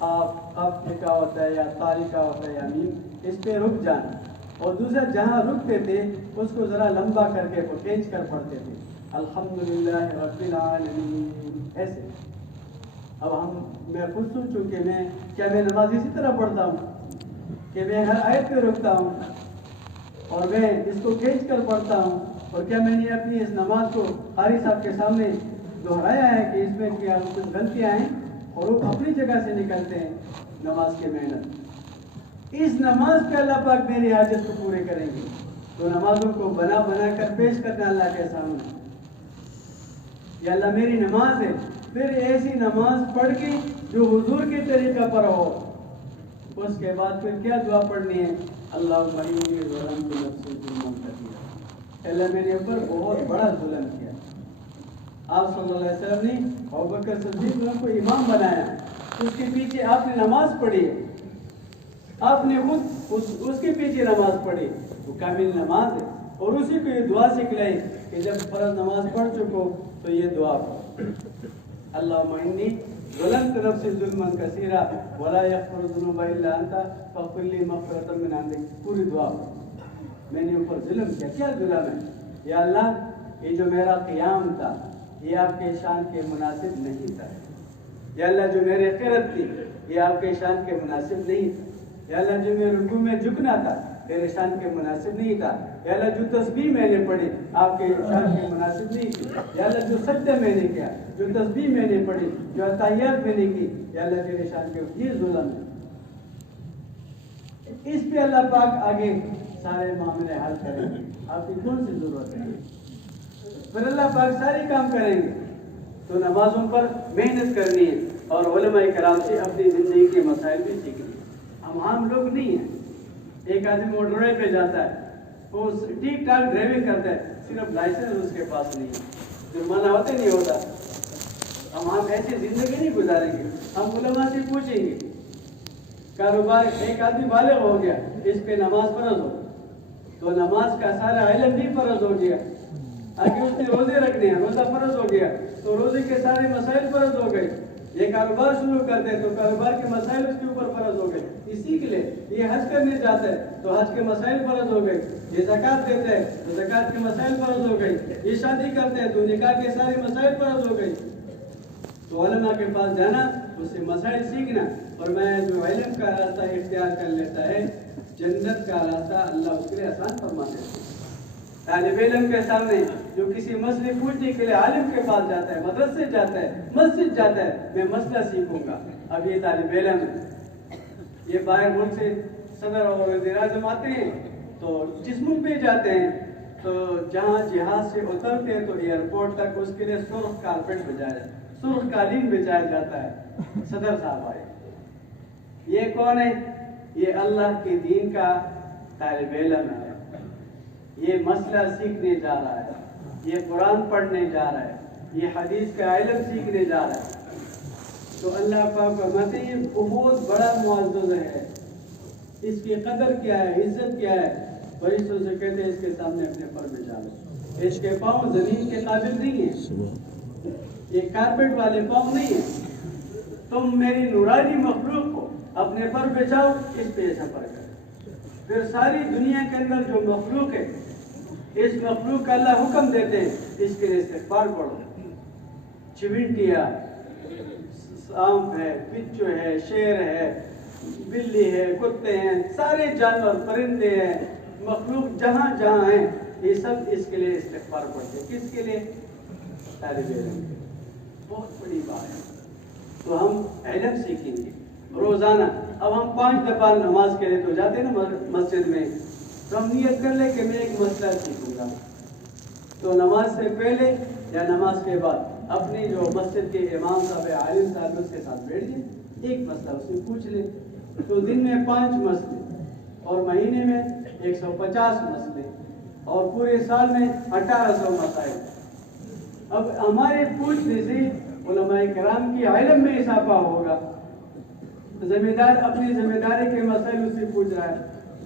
آپ قف لکھا ہوتا ہے یا تا لکھا ہوتا ہے یا میم، اس پہ رک جانا، اور دوسرا جہاں رکتے تھے اس کو ذرا لمبا کر کے کھینچ کر پڑھتے تھے، الحمدللہ رب العالمین ایسے۔ اب میں خود سوچوں کہ میں نماز اسی طرح پڑھتا ہوں کہ میں ہر آیت پہ رکتا ہوں اور میں اس کو کھینچ کر پڑھتا ہوں، اور کیا میں نے اپنی اس نماز کو قاری صاحب کے سامنے دہرایا ہے کہ اس میں کیا کچھ غلطیاں ہیں، اور وہ اپنی جگہ سے نکلتے ہیں نماز کے محنت۔ اس نماز پہ اللہ پاک میری حاجت کو پورے کریں گے، تو نمازوں کو بنا بنا کر پیش کرنا اللہ کے سامنے، یا اللہ میری نماز ہے، پھر ایسی نماز پڑھ کے جو حضور کے طریقہ پر ہو۔ اس کے بعد پھر کیا دعا پڑھنی ہے؟ اللہم انی ظلمت نفسی ظلما کثیرا، اللہ میرے اوپر بہت بڑا ظلم کیا۔ آپ صلی اللہ علیہ وسلم نے ابوبکر صدیق کو امام بنایا، اس کے پیچھے آپ نے نماز پڑھی، آپ نے خود اس کے پیچھے نماز پڑھی، وہ کامل نماز ہے، اور اسی کو یہ دعا سکھلائی کہ جب فرض نماز پڑھ چکو تو یہ دعا پڑھو، اللہم انی ظلمت نفسی ظلما کثیرا ولا یغفر الذنوب الا انت فاغفر لی مغفرۃ من عندک، پوری دعا میں نے اوپر ظلم کیا، کیا ظلم ہے؟ یا اللہ یہ جو میرا قیام تھا یہ آپ کے شان کے مناسب نہیں تھا، یا اللہ جو میرے قرت تھی یہ آپ کے شان کے مناسب نہیں تھا، یا اللہ جو میرے رکوع میں جھکنا تھا میرے شان کے مناسب نہیں تھا، یا اللہ جو تسبیح میں نے پڑھی آپ کے شان کے مناسب نہیں تھی، یا اللہ جو سجدہ میں نے کیا، جو تسبیح میں نے پڑھی، جو تحیات میں نے کی، یا اللہ تیرے شان کے، یہ ظلم ہے۔ اس پہ اللہ پاک آگے سارے معاملے حل کریں گے، آپ کی کون سی ضرورت ہے؟ پھر اللہ پاک سارے کام کریں گے، تو نمازوں پر محنت کرنی ہے، اور علماء کرام سے اپنی زندگی کے مسائل بھی سیکھنی ہے۔ ہم عام لوگ نہیں ہیں، ایک آدمی موٹر وے پہ جاتا ہے، وہ ٹھیک ٹھاک ڈرائیونگ کرتا ہے، صرف لائسنس اس کے پاس نہیں ہے، جرمانہ ہوتے نہیں ہوتا۔ ہم ایسی زندگی نہیں گزاریں گے، ہم علماء سے پوچھیں گے، کاروبار ایک آدمی بالغ ہو گیا، اس پہ نماز فرض ہو، تو نماز کا سارا علم بھی فرض ہو گیا، آگے اس نے روزے رکھنے ہیں، روزہ فرض ہو گیا، تو روزے کے سارے مسائل فرض ہو گئے۔ یہ کاروبار شروع کرتے ہیں تو کاروبار کے مسائل اس کے اوپر فرض ہو گئے، اسی کے لیے یہ حج کرنے جاتا ہے تو حج کے مسائل فرض ہو گئے، یہ زکوٰۃ دیتا ہے تو زکوٰۃ کے مسائل فرض ہو گئے، یہ شادی کرتے ہیں تو نکاح کے سارے مسائل فرض ہو گئے۔ تو علماء کے پاس جانا، اس سے مسائل سیکھنا، اور میں جو علم کا راستہ اختیار کر لیتا ہے، جنت کا راستہ اللہ اس کے لیے آسان فرما دیتا ہے۔ طالب علم کے سامنے جو کسی مسئلے پوچھنے کے لیے عالم کے پاس جاتا ہے، مدرسے جاتا ہے، مسجد جاتا ہے، میں مسئلہ سیکھوں گا، اب یہ طالب علم ہے، یہ باہر ملک سے صدر اور وزیر اعظم آتے ہیں تو جس ملک پہ جاتے ہیں تو جہاں جہاز سے اترتے ہیں تو ایئرپورٹ تک اس کے لیے سرخ کارپیٹ بجایا، سرخ قالین بچایا جاتا ہے، صدر صاحب آئے، یہ کون ہے؟ یہ اللہ کے دین کا طالب علم ہے، یہ مسئلہ سیکھنے جا رہا ہے، یہ قرآن پڑھنے جا رہا ہے، یہ حدیث کا علم سیکھنے جا رہا ہے، تو اللہ پاک فرماتے ہیں یہ بہت بڑا معزز ہے، اس کی قدر کیا ہے، عزت کیا ہے، فرشتوں سے کہتے ہیں اس کے سامنے اپنے پر بچا لو، اس کے پاؤں زمین کے قابل نہیں ہیں، یہ کارپیٹ والے پاؤں نہیں ہیں، تم میری نورانی مخلوق کو اپنے پر بچاؤ، اس پہ سفر کرو۔ پھر ساری دنیا کے اندر جو مخلوق ہے، اس مخلوق کا اللہ حکم دیتے ہیں اس کے لیے استغفار پڑھو، چیونٹیا، سانپ ہے، بچو ہے، شیر ہے، بلی ہے، کتے ہیں، سارے جانور، پرندے ہیں، مخلوق جہاں جہاں ہیں، یہ سب اس کے لیے استغفار پڑھتے ہیں، کس کے لیے؟ طالب علم، بہت بڑی بات ہے۔ تو ہم علم سیکھیں گے روزانہ، اب ہم 5 دفعہ نماز کے لیے تو جاتے ہیں نا مسجد میں، تو ہم نیت کر لیں کہ میں ایک مسئلہ سیکھوں گا، تو نماز سے پہلے یا نماز کے بعد اپنی جو مسجد کے امام صاحب عالم صاحب اس کے ساتھ بیٹھ جائیں، ایک مسئلہ اس سے پوچھ لیں، تو دن میں 5 مسئلے، اور مہینے میں 150 مسئلے، اور پورے سال میں 1800 مسائل۔ اب ہمارے پوچھنے سے علماء کرام کی علم میں اضافہ ہوگا، ذمہ دار اپنی ذمہ داری کے مسائل اس سے پوچھ رہا ہے،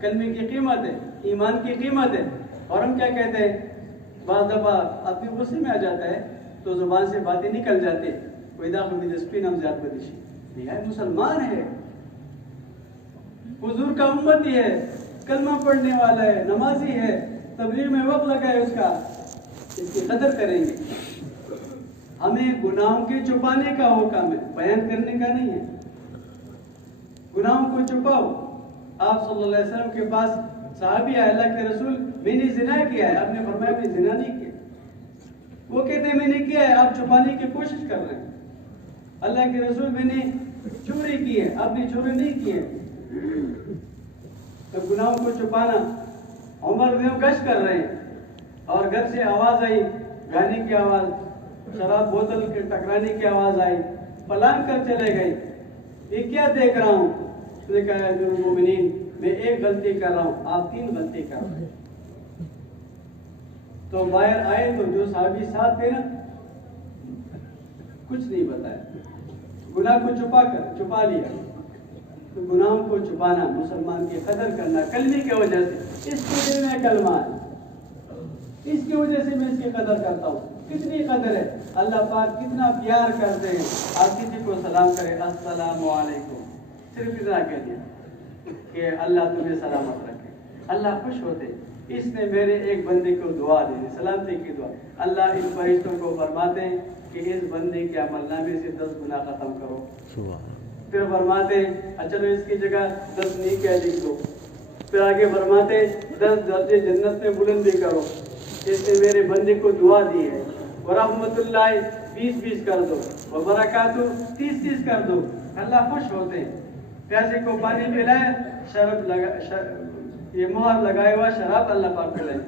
کلمے کی قیمت ہے، ایمان کی قیمت ہے. اور ہم کیا کہتے ہیں؟ بعض دفعہ آدمی غصے میں آ جاتا ہے تو زبان سے باتیں نکل جاتی ہیں. کوئی داخل میں دسپین ہم زیادہ بدیشی نہیں ہے، مسلمان ہے، حضور کا امتی ہے، کلمہ پڑھنے والا ہے، نمازی ہے، تبلیغ میں وقت لگائے اس کا، اس کی قدر کریں گے. ہمیں گناہوں کے چھپانے کا حکم ہے، بیان کرنے کا نہیں ہے. گناہوں کو چھپاؤ. آپ صلی اللہ علیہ وسلم کے پاس صحابی آئے، اللہ کے رسول میں نے زنا کیا ہے. آپ نے فرمایا میں زنا نہیں کیا. وہ کہتے ہیں میں نے کیا ہے، آپ چھپانے کی کوشش کر رہے ہیں. اللہ کے رسول میں نے چوری کی ہے، آپ نے چوری نہیں کی ہے. تو گناہوں کو چھپانا. عمر میں گشت کر رہے ہیں اور گھر سے آواز آئی، گانے کی آواز، شراب بوتل کے ٹکرانے کی آواز آئی، پلان کر چلے گئے. یہ کیا دیکھ رہا ہوں؟ اس نے کہا امیر المومنین میں ایک غلطی کر رہا ہوں، آپ 3 غلطی کر رہے ہیں. تو باہر آئے تو جو صحابی ساتھ تھے نا، کچھ نہیں بتایا. گناہ کو چھپا لیا. تو گناہوں کو چھپانا، مسلمان کی قدر کرنا کلمے کی وجہ سے. اس کے دل میں کلمہ ہے، اس کی وجہ سے میں اس کی قدر کرتا ہوں. کتنی قدر ہے، اللہ پاک کتنا پیار کرتے ہیں. آپ کسی کو سلام کریں السلام علیکم، صرف اتنا کہہ دیا کہ اللہ تمہیں سلامت رکھے. اللہ خوش ہوتے. اس نے میرے ایک بندے کو دعا دی، سلامتی کی دعا. اللہ ان فرشتوں کو فرماتے ہیں کہ اس بندے کے عمل نامے سے 10 گناہ ختم کرو. پھر فرماتے ہیں چلو اس کی جگہ 10 نیکیاں لکھ دو. پھر آگے فرماتے 10 درجے جنت میں بلند بھی کرو. اس نے میرے بندے کو دعا دی ہے. ورحمت اللہ 20 کر دو، وبرکاتہ 30 کر دو. اللہ خوش ہوتے ہیں. پیاسے کو پانی پلائے، شراب یہ مہر لگائے ہوا شراب اللہ پاک پلائے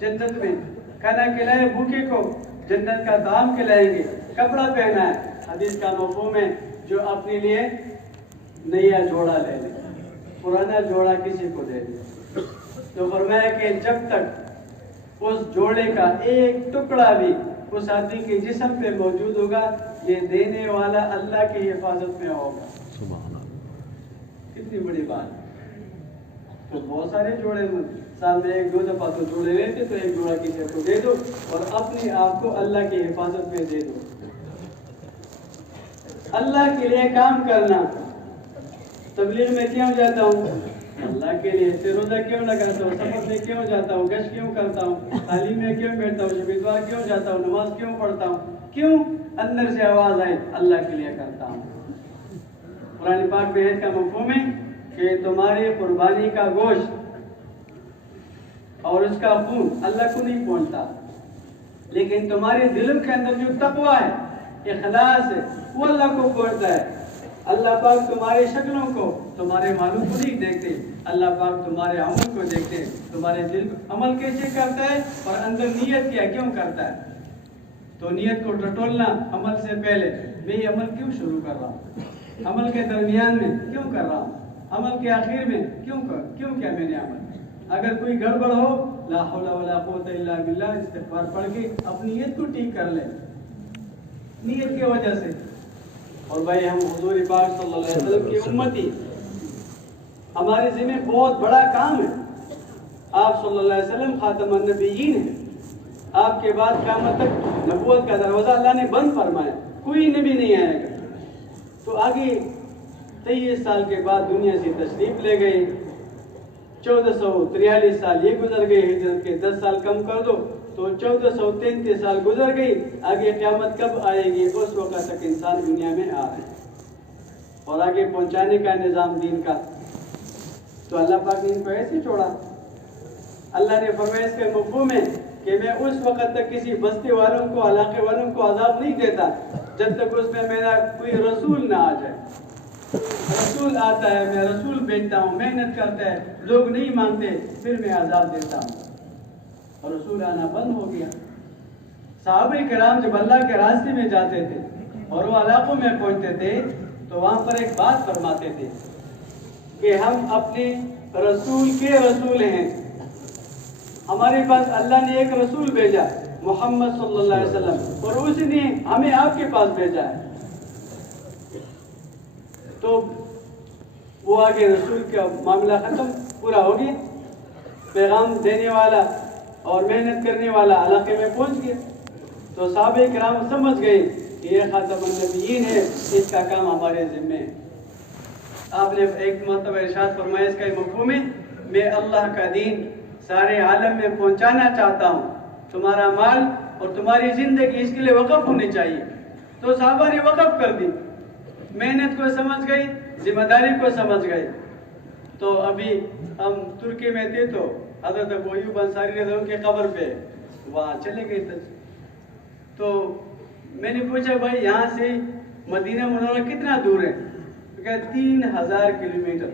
جنت میں. کھانا کھلائے بھوکے کو، جنت کا طعام کھلائیں گے. کپڑا پہنا ہے، حدیث کا مفہوم ہے جو اپنے لیے نیا جوڑا لے لے، پرانا جوڑا کسی کو دے دے. تو فرمایا کہ جب تک اس جوڑے کا ایک ٹکڑا بھی اس آدمی کے جسم پہ موجود ہوگا، یہ دینے والا اللہ کی حفاظت میں ہوگا. سبحان اللہ، کتنی بڑی بات. تو بہت سارے جوڑے سال میں 1-2 دفعہ تو جوڑے لیتے، تو ایک جوڑا کسی کو دے دو اور اپنے آپ کو اللہ کی حفاظت میں دے دو. اللہ کے لیے کام کرنا. تبلیغ میں کیوں جاتا ہوں؟ اللہ کے لیے. سے روزہ کیوں لگاتا ہوں؟ سفر میں کیوں جاتا ہوں؟ گشت کیوں کرتا ہوں؟ تعلیم میں کیوں بیٹھتا ہوں؟ شب اتوار کیوں جاتا ہوں؟ نماز کیوں پڑھتا ہوں؟ کیوں؟ اندر سے آواز آئے اللہ کے لیے کرتا ہوں. قرآن پاک میں کا مفہوم ہے کہ تمہاری قربانی کا گوشت اور اس کا خون اللہ کو نہیں پہنچتا، لیکن تمہارے دلوں کے اندر جو تقویٰ ہے، اخلاص ہے، وہ اللہ کو پہنچتا ہے. اللہ پاک تمہارے شکلوں کو، تمہارے مالوں کو نہیں دیکھتے. اللہ پاک تمہارے عمل کو دیکھتے ہیں. تمہارے دل کو عمل کیسے کرتا ہے اور اندر نیت کیا کیوں کرتا ہے. تو نیت کو ٹٹولنا عمل سے پہلے. میں یہ عمل کیوں شروع کر رہا ہوں؟ عمل کے درمیان میں کیوں کر رہا ہوں؟ عمل کے آخر میں کیوں کیا میں نے عمل؟ اگر کوئی گڑبڑ ہو، لا حول ولا قوت الا باللہ استغفار پڑھ کے اپنی نیت کو ٹھیک کر لیں، نیت کی وجہ سے. اور بھائی ہم حضور پاک صلی اللہ علیہ وسلم کی امتی، ہمارے ذمہ بہت بڑا کام ہے. آپ صلی اللہ علیہ وسلم خاتم النبیین ہیں. آپ کے بعد قیامت تک نبوت کا دروازہ اللہ نے بند فرمایا، کوئی نبی نہیں آئے گا. تو آگے 23 سال کے بعد دنیا سے تشریف لے گئے. 1443 سال یہ گزر گئے. ہجرت کے 10 سال کم کر دو تو 1433 سال گزر گئی. آگے قیامت کب آئے گی؟ اس وقت تک انسان دنیا میں آ رہے ہیں اور آگے پہنچانے کا نظام دین کا. تو اللہ پاک نے ان کو ایسے چھوڑا. اللہ نے فرمایا اس کے مفہوم ہے کہ میں اس وقت تک کسی بستی والوں کو، علاقے والوں کو عذاب نہیں دیتا جب تک اس میں میرا کوئی رسول نہ آ جائے. رسول آتا ہے، میں رسول بھیجتا ہوں، محنت کرتا ہے، لوگ نہیں مانتے، پھر میں عذاب دیتا ہوں. اور رسول آنا بند ہو گیا. صحابہ کرام جب اللہ کے راستے میں جاتے تھے اور وہ علاقوں میں پہنچتے تھے تو وہاں پر ایک بات فرماتے تھے کہ ہم اپنے رسول کے رسول ہیں. ہمارے پاس اللہ نے ایک رسول بھیجا محمد صلی اللہ علیہ وسلم، اور اس نے ہمیں آپ کے پاس بھیجا ہے. تو وہ آگے رسول کا معاملہ ختم پورا ہو گیا، پیغام دینے والا اور محنت کرنے والا علاقے میں پہنچ گیا، تو صحابہ کرام سمجھ گئے کہ یہ خاتم النبیین ہے، اس کا کام ہمارے ذمہ ہے۔ آپ نے ایک مرتبہ ارشاد فرمایا اس کا یہ مفہوم ہے، میں اللہ کا دین سارے عالم میں پہنچانا چاہتا ہوں، تمہارا مال اور تمہاری زندگی اس کے لیے وقف ہونی چاہیے۔ تو صحابہ نے وقف کر دی، محنت کو سمجھ گئی، ذمہ داری کو سمجھ گئے۔ تو ابھی ہم ترکی میں تھے تو حضرت ابو ایوب انصاری رضی اللہ عنہ کی قبر پہ وہاں چلے گئے تھے، تو میں نے پوچھا بھائی یہاں سے مدینہ منورہ کتنا دور ہے؟ کہ 3000 کلومیٹر۔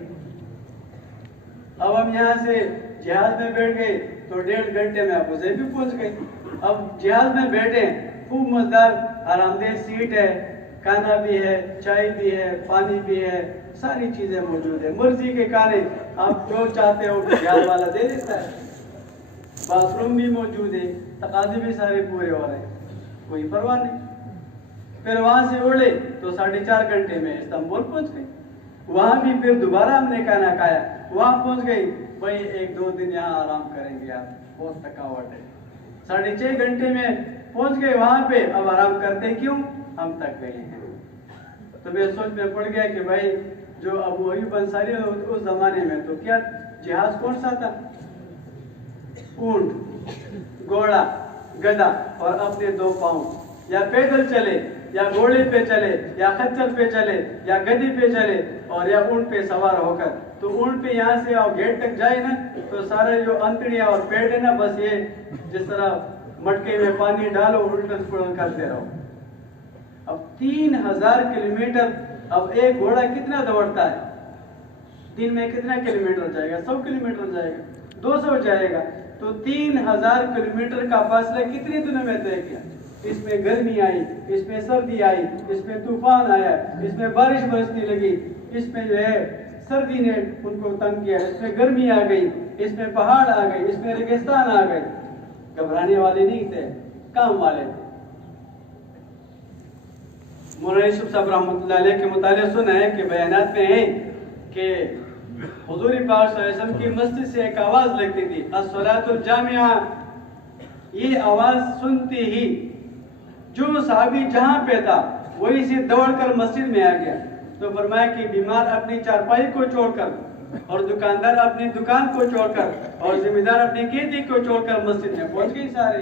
اب ہم یہاں سے جہاز میں بیٹھ گئے تو 1.5 گھنٹے میں ابو ظبی پہنچ گئے۔ اب جہاز میں بیٹھے، خوب مزیدار آرام دہ سیٹ ہے، کھانا بھی ہے، چائے بھی ہے، پانی بھی ہے، ساری چیزیں موجود ہیں، مرضی کے کھانے آپ جو چاہتے ہو جہاز والا دے دیتا ہے، باتھ روم بھی موجود ہے، تقاضے بھی سارے پورے ہو رہے ہیں، کوئی پرواہ نہیں۔ پھر وہاں سے اڑے تو 4.5 گھنٹے میں استنبول پہنچ گئے، وہاں بھی پھر دوبارہ ہم نے کھانا کھایا، وہاں پہنچ گئے، بھائی 1-2 دن یہاں آرام کریں گے، آپ بہت تھکاوٹ ہے۔ 6.5 گھنٹے میں پہنچ گئے وہاں پہ، اب آرام کرتے کیوں؟ ہم تک گئے ہیں۔ تو میں سوچ میں پڑ گیا کہ بھائی جو ابو ایوب انصاری اس زمانے میں تو کیا جہاز کون سا تھا؟ اونٹ، گھوڑا، گدھا اور اپنے 2 پاؤں، یا پیدل چلے یا گھوڑے پہ چلے یا خچر پہ چلے یا گدی پہ چلے اور یا اونٹ پہ سوار ہو کر۔ تو اونٹ پہ یہاں سے آپ گیٹ تک جائے نا تو سارے جو انتڑیاں اور پیٹ ہے نا، بس یہ جس طرح مٹکے میں پانی ڈالو الٹن پلٹن کرتے رہو۔ اب 3000 کلومیٹر، اب ایک گھوڑا کتنا دوڑتا ہے؟ دن میں کتنا کلومیٹر جائے گا؟ 100 کلومیٹر جائے گا، 200 جائے گا۔ تو 3000 کلومیٹر کا فاصلہ کتنے دنوں میں طے کیا؟ اس میں گرمی آئی، اس میں سردی آئی، اس میں طوفان آیا، اس میں بارش برسنے لگی، اس میں جو ہے سردی نے ان کو تنگ کیا، اس میں گرمی آ گئی، اس میں پہاڑ آ گئے، اس میں ریگستان آ گئے۔ گھبرانے والے نہیں تھے، کام والے تھے۔ مولانا یوسف صاحب رحمۃ اللہ علیہ کے متعلق سنا ہے کہ بیانات میں ہے کہ حضور پاک صلی اللہ علیہ وسلم کی مسجد سے ایک آواز لگتی تھی، الصلاۃ الجامعہ۔ یہ آواز سنتے ہی جو صحابی جہاں پہ تھا وہی سے دوڑ کر مسجد میں آ گیا۔ تو فرمایا کہ بیمار اپنی چارپائی کو چھوڑ کر اور دکاندار اپنی دکان کو چھوڑ کر اور ذمہ دار اپنی کھیتی کو چھوڑ کر مسجد میں پہنچ گئی سارے۔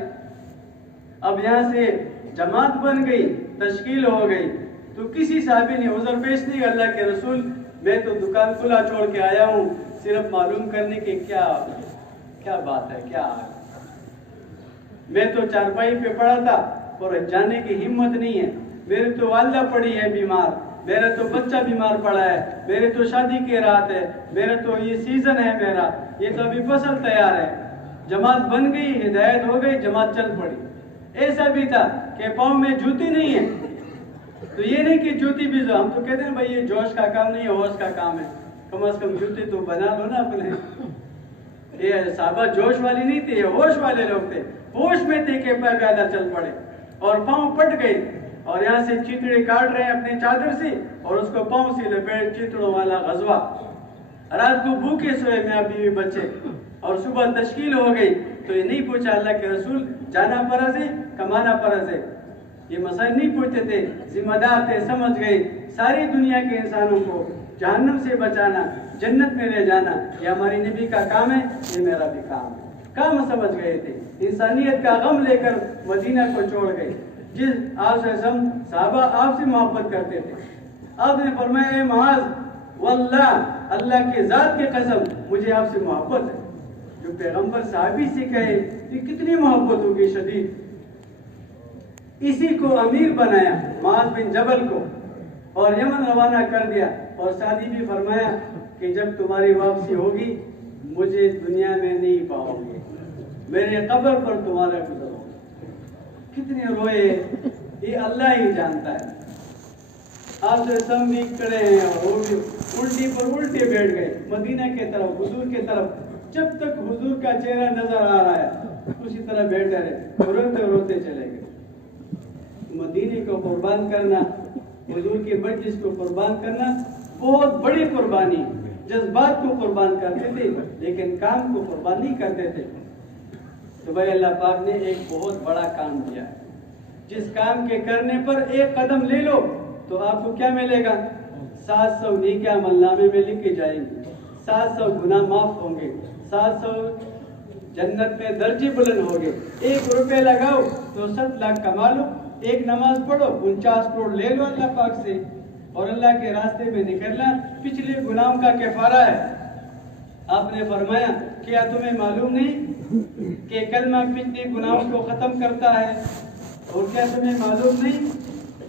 اب یہاں سے جماعت بن گئی، تشکیل ہو گئی، تو کسی صحابی نے عذر پیش نہیں، اللہ کے رسول میں تو دکان کھلا چھوڑ کے آیا ہوں، صرف معلوم کرنے کی کیا بات ہے، کیا میں تو چارپائی پہ پڑا تھا اور جانے کی ہمت نہیں ہے، میری تو والدہ پڑی ہے بیمار، میرا تو بچہ بیمار پڑا ہے، میرے تو شادی کی رات ہے، میرا تو یہ سیزن ہے، میرا یہ تو ابھی فصل تیار ہے۔ جماعت بن گئی، ہدایت ہو گئی، جماعت چل پڑی۔ ایسا بھی تھا کہ پاؤں میں جوتی نہیں ہے، تو یہ نہیں کہ جوتی بھی ہم تو کہتے ہیں بھائی یہ جوش کا کام نہیں ہے، ہوش کا کام ہے، کم از کم جوتی تو بنا لو نا اپنے۔ یہ صحابہ جوش والی نہیں تھے، یہ ہوش والے لوگ تھے، ہوش میں تھے کہ پیادہ چل پڑے اور پاؤں پٹ گئے اور یہاں سے چیتڑے کاٹ رہے ہیں اپنی چادر سے اور اس کو پاؤں سے لپیٹ، چیتڑوں والا غزوہ۔ رات کو بھوکے سوئے میاں بیوی بچے اور صبح تشکیل ہو گئی، تو یہ نہیں پوچھا اللہ کے رسول جانا فرض ہے کمانا فرض ہے، یہ مسائل نہیں پوچھتے تھے، ذمہ دار تھے، سمجھ گئے ساری دنیا کے انسانوں کو جہنم سے بچانا، جنت میں لے جانا یہ ہماری نبی کا کام ہے، یہ میرا بھی کام ہے، کام سمجھ گئے تھے، انسانیت کا غم لے کر مدینہ کو چھوڑ گئے۔ جس آپ سے صحابہ آپ سے محبت کرتے تھے، آپ نے فرمایا اے معاذ واللہ، اللہ کے ذات کی قسم مجھے آپ سے محبت ہے۔ جو پیغمبر صحابی سے کہے کہ کتنی محبت ہوگی شدید۔ اسی کو امیر بنایا معاذ بن جبل کو اور یمن روانہ کر دیا، اور ساتھ ہی بھی فرمایا کہ جب تمہاری واپسی ہوگی مجھے دنیا میں نہیں پاؤ گے، میرے قبر پر تمہارا گزر ہوگا۔ کتنے روئے یہ اللہ ہی جانتا ہے۔ آپ سے سب بھی کھڑے ہیں اور الٹی پر الٹے بیٹھ گئے مدینہ کے طرف، حضور کے طرف، جب تک حضور کا چہرہ نظر آ رہا ہے اسی طرح بیٹھے رہے، روتے روتے چلے گئے۔ مدینے کو قربان کرنا، حضور کی مجلس کو قربان کرنا بہت بڑی قربانی، جذبات کو قربان کرتے تھے لیکن کام کو قربان نہیں کرتے تھے۔ تو بھائی اللہ پاک نے ایک بہت بڑا کام دیا ہے، جس کام کے کرنے پر ایک قدم لے لو تو آپ کو کیا ملے گا؟ 700 نیکیاں عمل نامے میں لکھی جائیں گی، 700 گناہ معاف ہوں گے، 700 جنت میں درجے بلند ہو گے۔ 1 روپے لگاؤ تو 7 لاکھ کما لو، ایک نماز پڑھو 49 کروڑ لے لو اللہ پاک سے، اور اللہ کے راستے میں نکلنا پچھلے گناہوں کا کفارہ ہے۔ آپ نے فرمایا کیا تمہیں معلوم نہیں کہ کلمہ پچھلے گناہوں کو ختم کرتا ہے؟ اور کیا تمہیں معلوم نہیں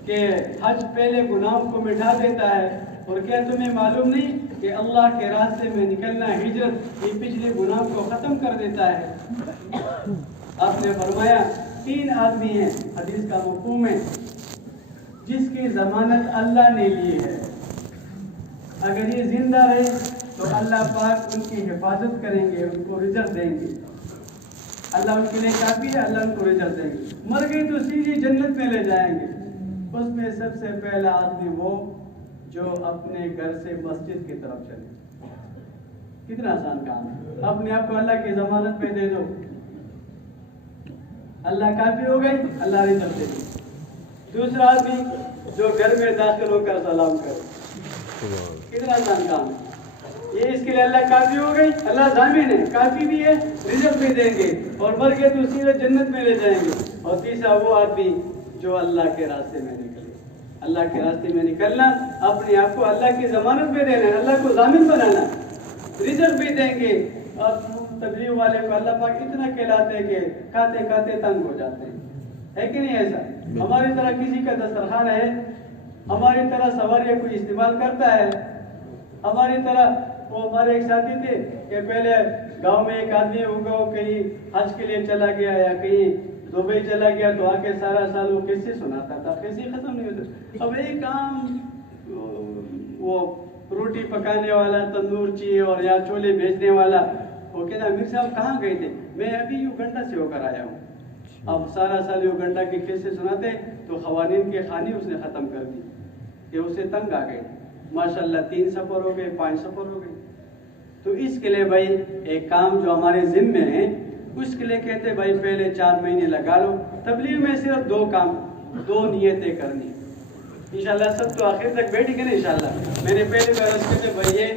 کہ حج پہلے گناہوں کو مٹا دیتا ہے؟ اور کیا تمہیں معلوم نہیں کہ اللہ کے راستے میں نکلنا ہجرت یہ پچھلے گناہوں کو ختم کر دیتا ہے؟ آپ نے فرمایا 3 آدمی ہیں، حدیث کا مفہوم ہے، جس کی ضمانت اللہ نے لی ہے، اگر یہ زندہ رہے تو اللہ پاک ان کی حفاظت کریں گے، ان کو رزق دیں گے، اللہ ان کے لیے کافی ہے، اللہ ان کو رزق دیں گے۔ مر گئے تو سیدھی جنت میں لے جائیں گے۔ اس میں سب سے پہلا آدمی وہ جو اپنے گھر سے مسجد کی طرف چلے۔ کتنا آسان کام ہے، اپنے آپ کو اللہ کی ضمانت پہ دے دو، اللہ کافی ہو گئی، اللہ رزق دے گی۔ دوسرا آدمی جو گھر میں داخل ہو کر سلام کرے، کتنا آسان کام ہے، یہ اس کے لیے اللہ کافی ہو گئی، اللہ ضامن ہے، کافی بھی ہے، رزق بھی دیں گے، اور مر گئے تو سیدھے جنت میں لے جائیں گے۔ اور تیسرا وہ آدمی جو اللہ کے راستے میں نکلے، اللہ کے راستے میں نکلنا اپنے آپ کو اللہ کی ضمانت میں دینا، اللہ کو ضامن بنانا، رزق بھی دیں گے۔ اور تبلیغ والے کو اللہ پاک اتنا کھلاتے ہیں کہ کھاتے کھاتے تنگ ہو جاتے ہیں، ہے کہ نہیں ایسا؟ ہماری طرح کسی کا دسترخوان ہے، ہماری طرح سواریاں کوئی استعمال کرتا ہے، ہماری طرح وہ ہمارے ایک ساتھی تھے کہ پہلے گاؤں میں ایک آدمی ہوگا، وہ کہیں حج کے لیے چلا گیا یا کہیں دبئی چلا گیا تو آ کے سارا سال وہ قصے سناتا تھا، قصے ختم نہیں ہوتے۔ اب ایک کام وہ روٹی پکانے والا، تندور چی اور یا چھولے بھیجنے والا، وہ کہتا امیر صاحب کہاں گئے تھے؟ میں ابھی یوگنڈا سے ہو کر آیا ہوں۔ اب سارا سال یوگنڈا کے قصے سناتے تو خواتین کے خانے اس نے ختم کر دی کہ اسے تنگ آ گئے، ماشاءاللہ 3 سفر ہو گئے، 5 سفر ہو گئے۔ تو اس کے لیے بھائی ایک کام جو ہمارے ذمے ہے، اس کے لیے کہتے بھائی پہلے 4 مہینے لگا لو۔ تبلیغ میں صرف 2 کام، 2 نیتیں کرنی، انشاءاللہ سب تو آخر تک بیٹھیں گے نا انشاءاللہ۔ میں نے پہلے عرض کیا تھا بھائی یہ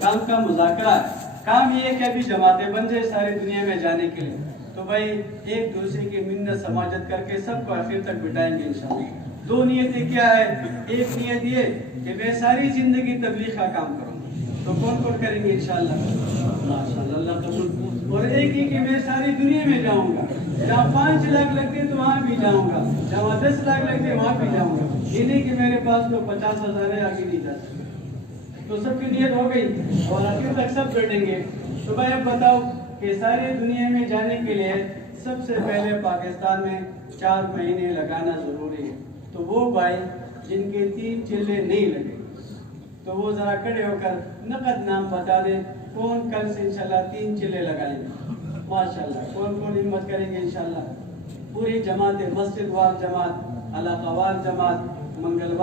کام کا مذاکرہ ہے، کام یہ ہے کہ ابھی جماعتیں بن جائے ساری دنیا میں جانے کے لیے، تو بھائی ایک دوسرے کی منت سماجت کر کے سب کو آخر تک بٹھائیں گے انشاءاللہ۔ 2 نیتیں کیا ہے؟ ایک نیت یہ کہ میں ساری زندگی تبلیغ کا کام کروں، تو کون کون کریں گے انشاءاللہ؟ ماشاءاللہ، اللہ قبول۔ اور ایک ہی کہ میں ساری دنیا میں جاؤں گا، جہاں 5 لاکھ لگتے تو وہاں بھی جاؤں گا، جہاں 10 لاکھ لگتے وہاں بھی جاؤں گا، یہ نہیں کہ میرے پاس تو 50,000 ہے آگے نہیں جا سکتا۔ تو سب کی نیت ہو گئی اور آخر تک سب بیٹھیں گے۔ تو بھائی اب بتاؤ کہ ساری دنیا میں جانے کے لیے سب سے پہلے پاکستان میں 4 مہینے لگانا ضروری ہے۔ تو وہ بھائی جن کے 3 چلے نہیں لگے تو وہ ذرا کھڑے ہو کر نقد نام بتا دیں، کون کل سے انشاءاللہ 3 چلے لگائیں گے؟ ماشاءاللہ، کون کون ہمت کریں گے انشاءاللہ؟ پوری جماعت، مسجد وار جماعت، علاقہ وار جماعت، منگلوار